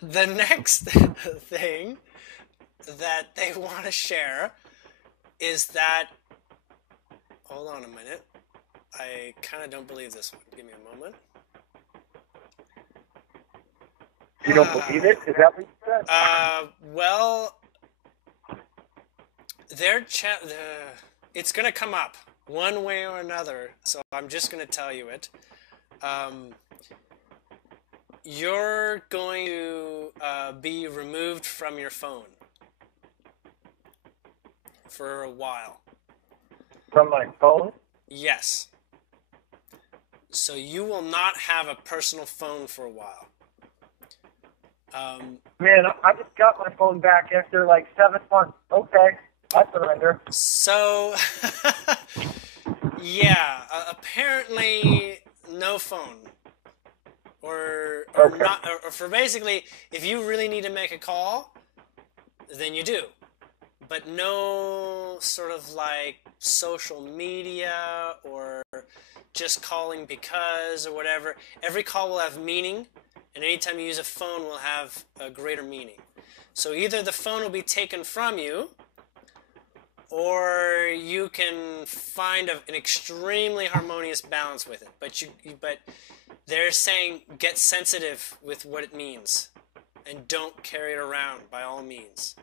The next thing that they want to share is that... Hold on a minute. I kind of don't believe this one. Give me a moment. You don't believe it? Is that what you said? Well... it's going to come up one way or another, so I'm just going to tell you it. You're going to be removed from your phone for a while. From my phone? Yes. So you will not have a personal phone for a while. Man, I just got my phone back after like 7 months. Okay. I surrender. So, yeah, apparently no phone, or not, or for basically, if you really need to make a call, then you do, but no sort of like social media or just calling because or whatever. Every call will have meaning, and anytime you use a phone will have a greater meaning. So either the phone will be taken from you, or you can find an extremely harmonious balance with it. But they're saying get sensitive with what it means, and don't carry it around by all means.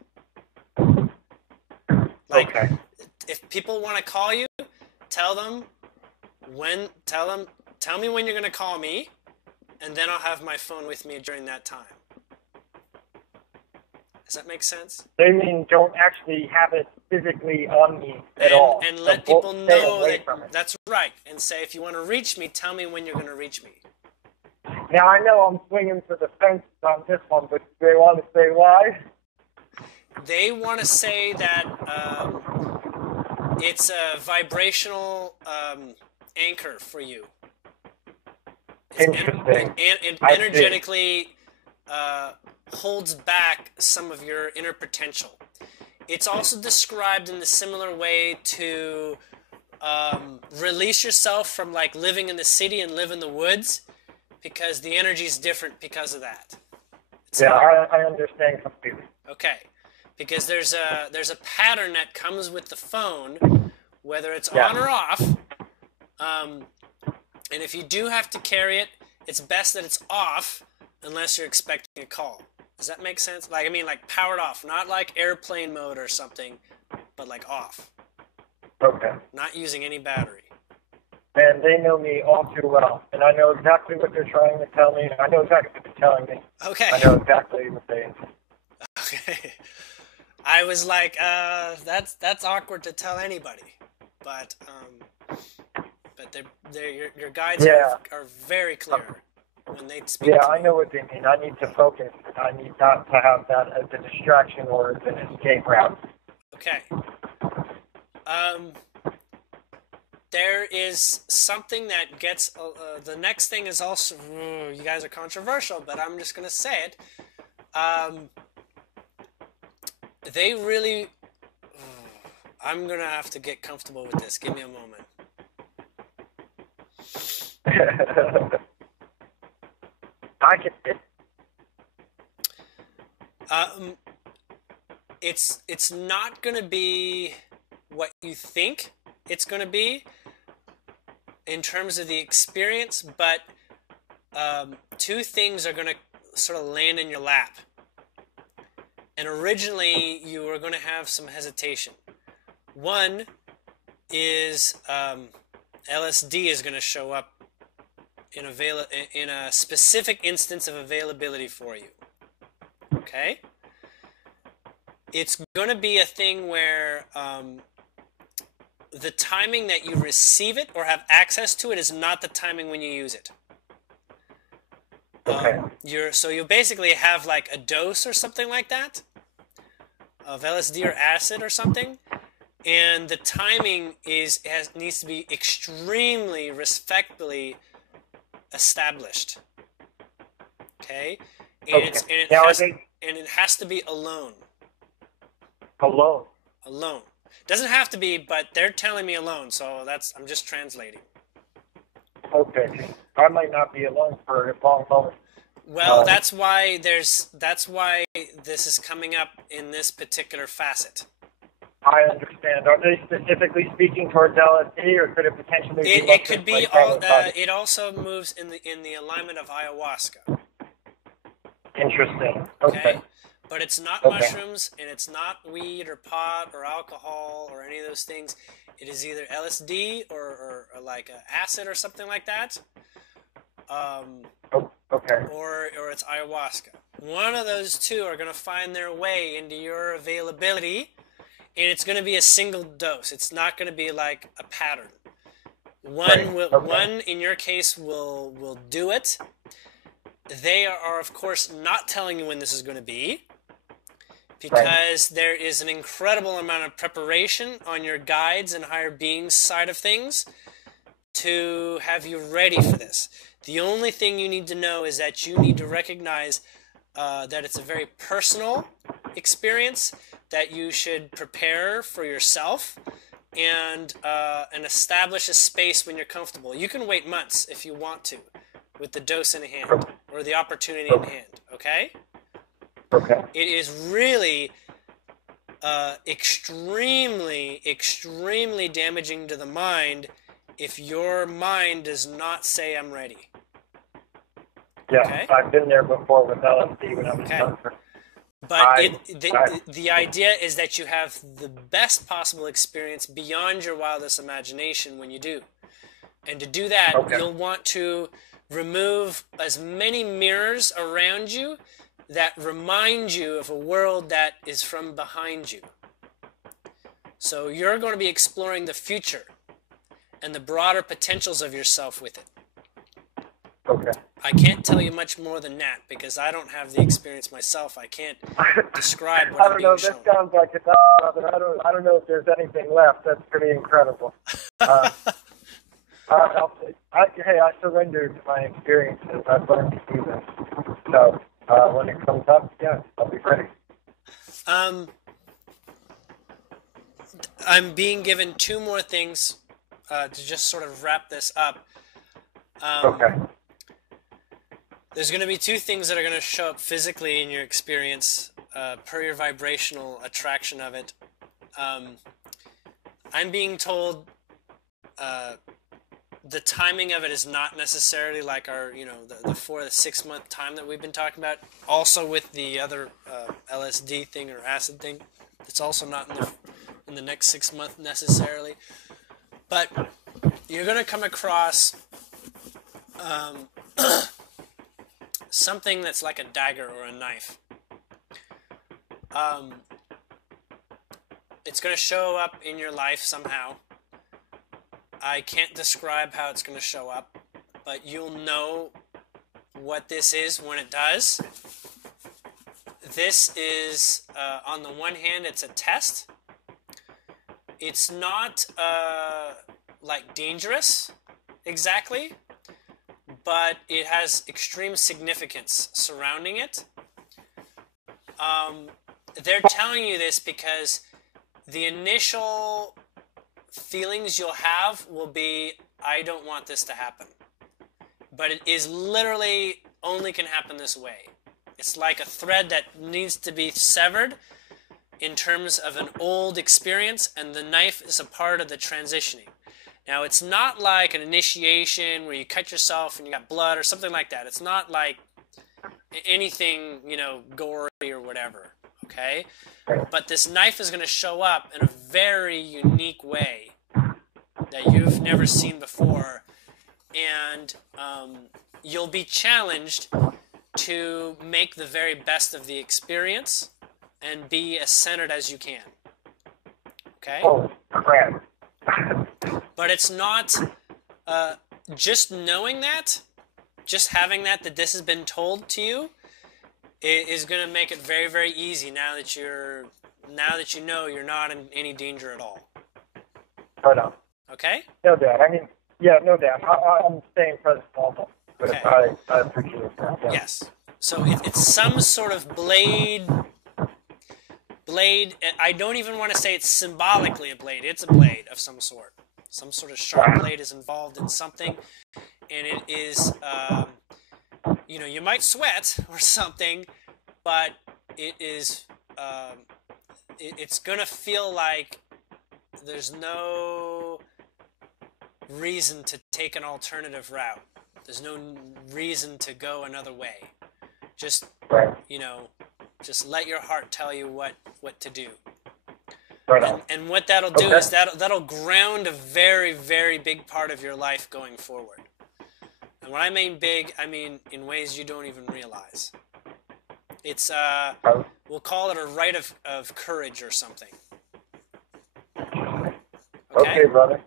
Like, if people want to call you, tell me when you're going to call me, and then I'll have my phone with me during that time. Does that make sense? They mean don't actually have it physically on me at all. And let people know that's right. And say, if you want to reach me, tell me when you're going to reach me. Now, I know I'm swinging for the fence on this one, but do they want to say why? They want to say that it's a vibrational anchor for you. Interesting. And energetically holds back some of your inner potential. It's also described in the similar way to release yourself from like living in the city and live in the woods, because the energy is different because of that. I understand completely. Okay, because there's a pattern that comes with the phone, whether it's on or off. And if you do have to carry it, it's best that it's off unless you're expecting a call. Does that make sense? Like, I mean, like powered off, not like airplane mode or something, but like off. Okay. Not using any battery. And they know me all too well, and I know exactly what they're trying to tell me. I know exactly what they're telling me. Okay. I know exactly what they. Okay. I was like, that's awkward to tell anybody, but Your guides are very clear when they speak. Yeah, I know what they mean. I need to focus. I need not to have that as a distraction or as an escape route. Okay. There is something that gets... the next thing is also... you guys are controversial, but I'm just going to say it. They really... I'm going to have to get comfortable with this. Give me a moment. I get it. It's not going to be what you think it's going to be in terms of the experience, but two things are going to sort of land in your lap. And originally, you were going to have some hesitation. One is LSD is going to show up in a specific instance of availability for you. Okay? It's going to be a thing where the timing that you receive it or have access to it is not the timing when you use it. Okay. So you basically have like a dose or something like that of LSD or acid or something, and the timing needs to be extremely respectfully established. Okay? And it has to be alone. Alone. Doesn't have to be, but they're telling me alone, so I'm just translating. Okay. I might not be alone for a long moment. Well, that's why this is coming up in this particular facet. I understand. Are they specifically speaking towards LSD, or could it potentially be? It could be all. It also moves in the alignment of ayahuasca. Interesting. Okay. But it's not mushrooms, and it's not weed or pot or alcohol or any of those things. It is either LSD or like acid or something like that. Or it's ayahuasca. One of those two are going to find their way into your availability, and it's going to be a single dose. It's not going to be like a pattern. One in your case will do it. They are of course not telling you when this is going to be, because there is an incredible amount of preparation on your guides and higher beings side of things to have you ready for this. The only thing you need to know is that you need to recognize that it's a very personal experience, that you should prepare for yourself and establish a space when you're comfortable. You can wait months if you want to with the dose in hand or the opportunity in hand, okay? Okay. It is really extremely, extremely damaging to the mind if your mind does not say, I'm ready. Yeah, okay? I've been there before with LSD when I was younger. But the idea is that you have the best possible experience beyond your wildest imagination when you do. And to do that, you'll want to remove as many mirrors around you that remind you of a world that is from behind you. So you're going to be exploring the future and the broader potentials of yourself with it. Okay. I can't tell you much more than that because I don't have the experience myself. I can't describe what I'm being shown. This sounds like it's brother. I don't know if there's anything left. That's pretty incredible. I surrendered to my experiences. I've learned to do this. So when it comes up, yeah, I'll be ready. I'm being given two more things to just sort of wrap this up. There's going to be two things that are going to show up physically in your experience per your vibrational attraction of it. I'm being told the timing of it is not necessarily like our, the 4 to 6 month time that we've been talking about. Also with the other LSD thing or acid thing, it's also not in the next 6 months necessarily. But you're going to come across something that's like a dagger or a knife. It's going to show up in your life somehow. I can't describe how it's going to show up, but you'll know what this is when it does. This is, on the one hand, it's a test. It's not like dangerous exactly, but it has extreme significance surrounding it. They're telling you this because the initial feelings you'll have will be, I don't want this to happen. But it is literally only can happen this way. It's like a thread that needs to be severed in terms of an old experience, and the knife is a part of the transitioning. Now, it's not like an initiation where you cut yourself and you got blood or something like that. It's not like anything, gory or whatever, okay? But this knife is going to show up in a very unique way that you've never seen before, and you'll be challenged to make the very best of the experience and be as centered as you can. Okay? Oh, crap. But it's not just knowing that, just having that this has been told to you, is going to make it very, very easy now that you know you're not in any danger at all. Right on. Okay? No doubt. No doubt. I'm staying present moment. But Okay. I appreciate that. Yeah. Yes. So it's some sort of blade. I don't even want to say it's symbolically a blade. It's a blade of some sort. Some sort of sharp blade is involved in something, and it is, you might sweat or something, but it is, it's gonna feel like there's no reason to take an alternative route. There's no reason to go another way. Just, just let your heart tell you what to do. Right. And what that'll do is that'll ground a very, very big part of your life going forward. And when I mean big, I mean in ways you don't even realize. It's, we'll call it a rite of courage or something. Okay, brother.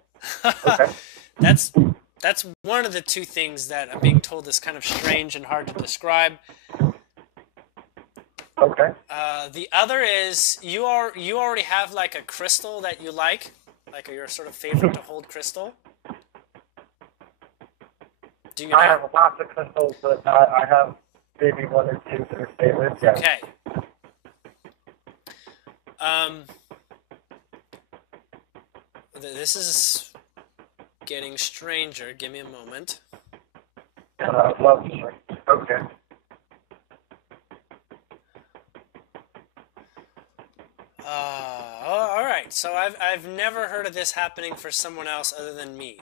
Okay. That's one of the two things that I'm being told is kind of strange and hard to describe. Okay. The other is you already have like a crystal that you like your sort of favorite to hold crystal. Do you know? I have lots of crystals, but I have maybe one or two that are favorites. Yeah. Okay. This is getting stranger. Give me a moment. Love you. Okay. All right. So I've never heard of this happening for someone else other than me.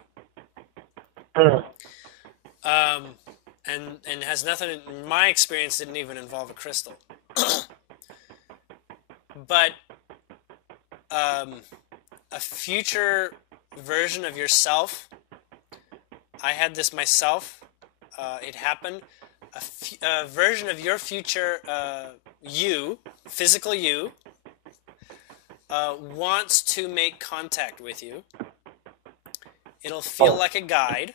And has nothing. In my experience, didn't even involve a crystal. But a future version of yourself. I had this myself. It happened. A version of your future you, physical you, wants to make contact with you. It'll feel like a guide,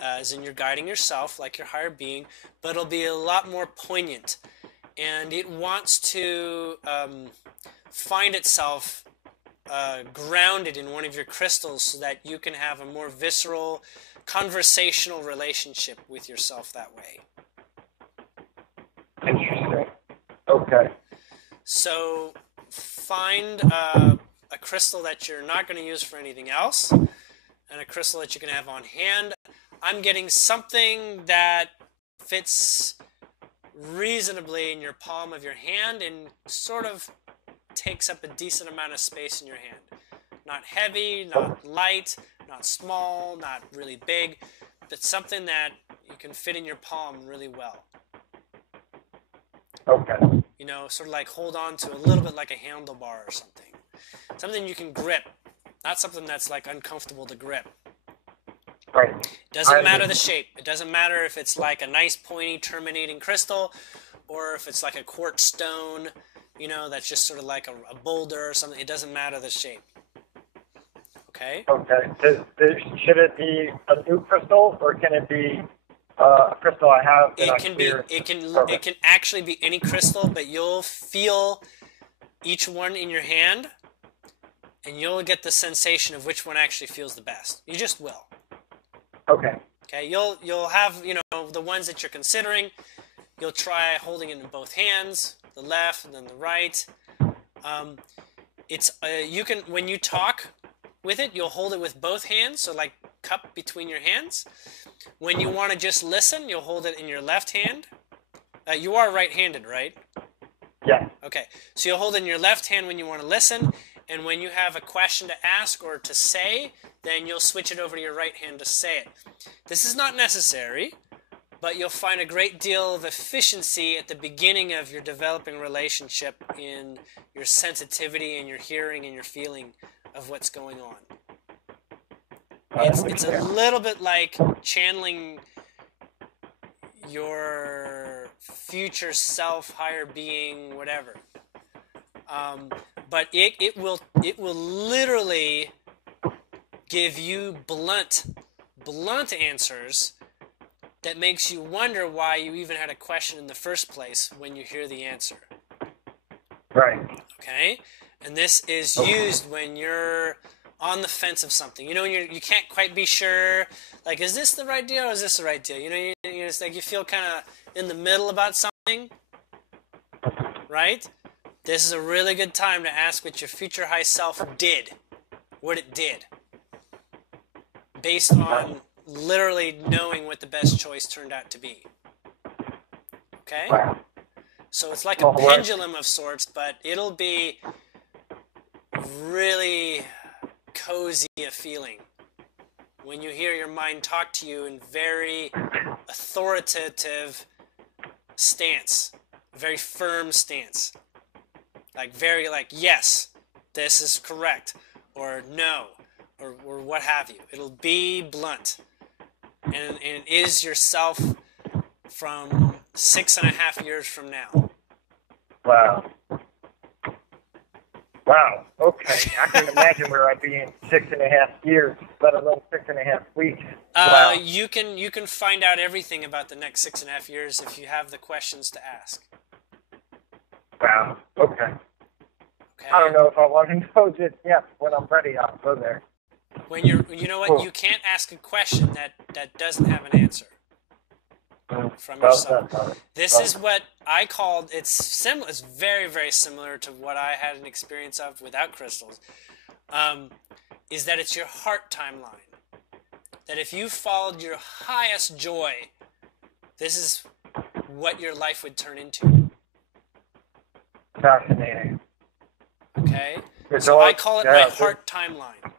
as in you're guiding yourself, like your higher being, but it'll be a lot more poignant. And it wants to find itself grounded in one of your crystals so that you can have a more visceral, conversational relationship with yourself that way. Interesting. Okay. So find a crystal that you're not going to use for anything else, and a crystal that you can have on hand. I'm getting something that fits reasonably in your palm of your hand and sort of takes up a decent amount of space in your hand. Not heavy, not light, not small, not really big, but something that you can fit in your palm really well. Okay. Sort of like hold on to a little bit like a handlebar or something. Something you can grip, not something that's like uncomfortable to grip. Right. Doesn't matter the shape. It doesn't matter if it's like a nice pointy terminating crystal or if it's like a quartz stone, that's just sort of like a boulder or something. It doesn't matter the shape. Okay? Okay. Should it be a new crystal, or can it be a crystal I have that I clear? It can actually be any crystal, but you'll feel each one in your hand, and you'll get the sensation of which one actually feels the best. You just will. Okay. Okay, you'll have, the ones that you're considering. You'll try holding it in both hands, the left and then the right. You can, when you talk with it, you'll hold it with both hands, so like cup between your hands. When you want to just listen, you'll hold it in your left hand. You are right-handed, right? Yeah. Okay, so you'll hold it in your left hand when you want to listen, and when you have a question to ask or to say, then you'll switch it over to your right hand to say it. This is not necessary, but you'll find a great deal of efficiency at the beginning of your developing relationship in your sensitivity and your hearing and your feeling of what's going on. It's a little bit like channeling your future self, higher being, whatever. But it will literally give you blunt answers that makes you wonder why you even had a question in the first place when you hear the answer. Right. Okay? And this is used when you're on the fence of something. You can't quite be sure, like, is this the right deal or is this the right deal? It's like you feel kind of in the middle about something, right? This is a really good time to ask what your future high self did, what it did, based on literally knowing what the best choice turned out to be. Okay? Wow. So it's like a pendulum of sorts, but it'll be really cozy a feeling when you hear your mind talk to you in very authoritative stance, very firm stance. Like yes, this is correct, or no, or what have you. It'll be blunt. And it is yourself from 6.5 years from now. Wow. Wow. Okay. I can imagine where I'd be in 6.5 years, let alone 6.5 weeks. Wow. You can find out everything about the next 6.5 years if you have the questions to ask. Wow. Okay. I don't know if I want to know just yet. When I'm ready, I'll go there. When you know what? You can't ask a question that doesn't have an answer from yourself. This is what I called, it's very, very similar to what I had an experience of without crystals, is that it's your heart timeline. That if you followed your highest joy, this is what your life would turn into. Fascinating. Okay? So I call it my heart timeline.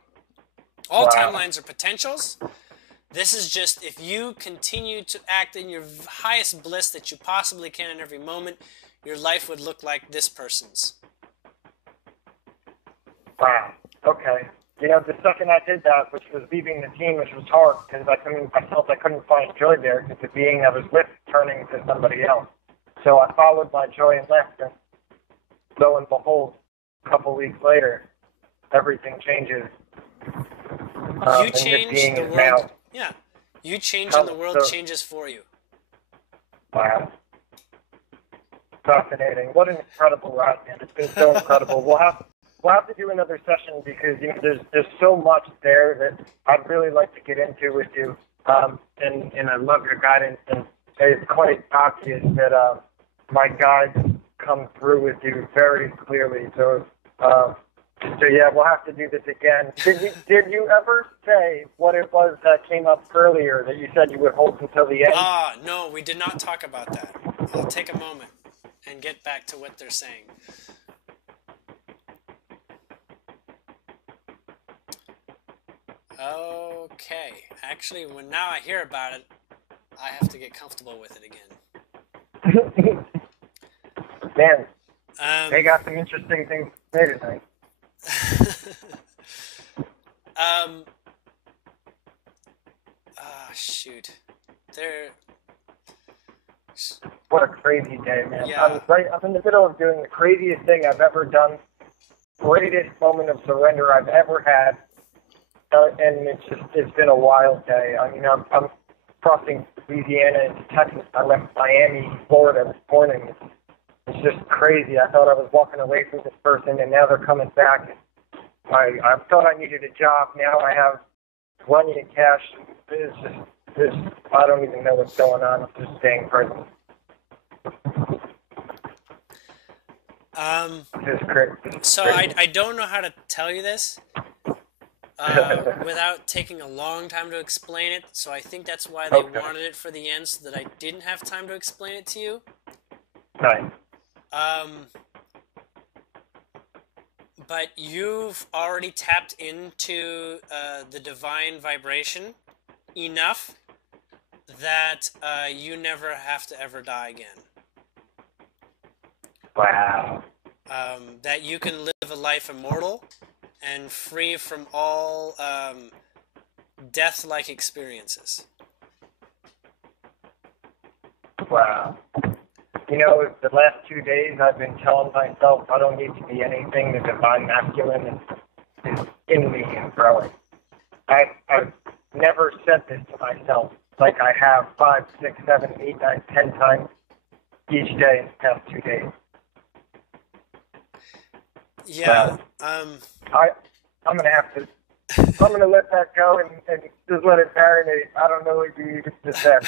All timelines are potentials. This is just if you continue to act in your highest bliss that you possibly can in every moment, your life would look like this person's. Wow. Okay. The second I did that, which was leaving the team, which was hard because I felt I couldn't find joy there because the being I was with turning to somebody else. So I followed my joy and left, and lo and behold, a couple weeks later, everything changes. You change, the world. Yeah. You change and the world changes for you. Wow. Fascinating. What an incredible ride, man. It's been so incredible. We'll have to do another session because there's so much there that I'd really like to get into with you. And I love your guidance, and it's quite obvious that my guides come through with you very clearly. So yeah, we'll have to do this again. Did you ever say what it was that came up earlier that you said you would hold until the end? No, we did not talk about that. I'll take a moment and get back to what they're saying. Okay. Actually, now I hear about it, I have to get comfortable with it again. Man, they got some interesting things to say tonight. Shoot. What a crazy day, man. Yeah. I'm in the middle of doing the craziest thing I've ever done. Greatest moment of surrender I've ever had. and it's been a wild day. I mean, I'm crossing Louisiana into Texas. I left Miami, Florida this morning. It's just crazy. I thought I was walking away from this person, and now they're coming back. I thought I needed a job. Now I have plenty of cash. I don't even know what's going on. I'm just staying present. It's crazy. So I don't know how to tell you this without taking a long time to explain it. So I think that's why they wanted it for the end, so that I didn't have time to explain it to you. Nice. But you've already tapped into the divine vibration enough that you never have to ever die again. Wow. That you can live a life immortal and free from all death-like experiences. Wow. You know, the last 2 days I've been telling myself I don't need to be anything. The divine masculine is in me and growing. I've never said this to myself like I have 5, 6, 7, 8, 9, 10 times each day in the past 2 days. Yeah. I'm gonna have to. I'm gonna let that go and just let it marinate. I don't know what you just said.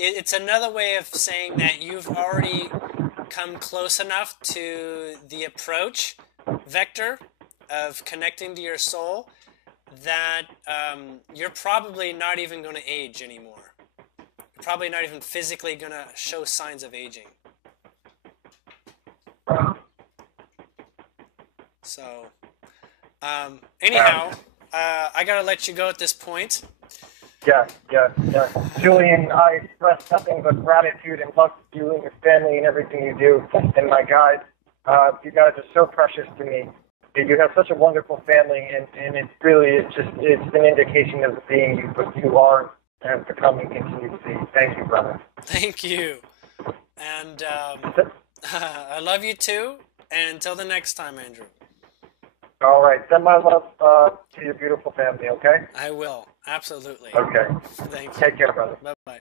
It's another way of saying that you've already come close enough to the approach vector of connecting to your soul that you're probably not even going to age anymore. You're probably not even physically going to show signs of aging. So, anyhow, I gotta let you go at this point. Yes. Julien, I express nothing but gratitude and love to you and your family and everything you do. And my guys, you guys are so precious to me. You have such a wonderful family, and it's really, it's an indication of being you are and have become and continue to be. Thank you, brother. Thank you. And I love you too. And until the next time, Andrew. All right. Send my love to your beautiful family, okay? I will. Absolutely. Okay. Thank you. Take care, brother. Bye-bye.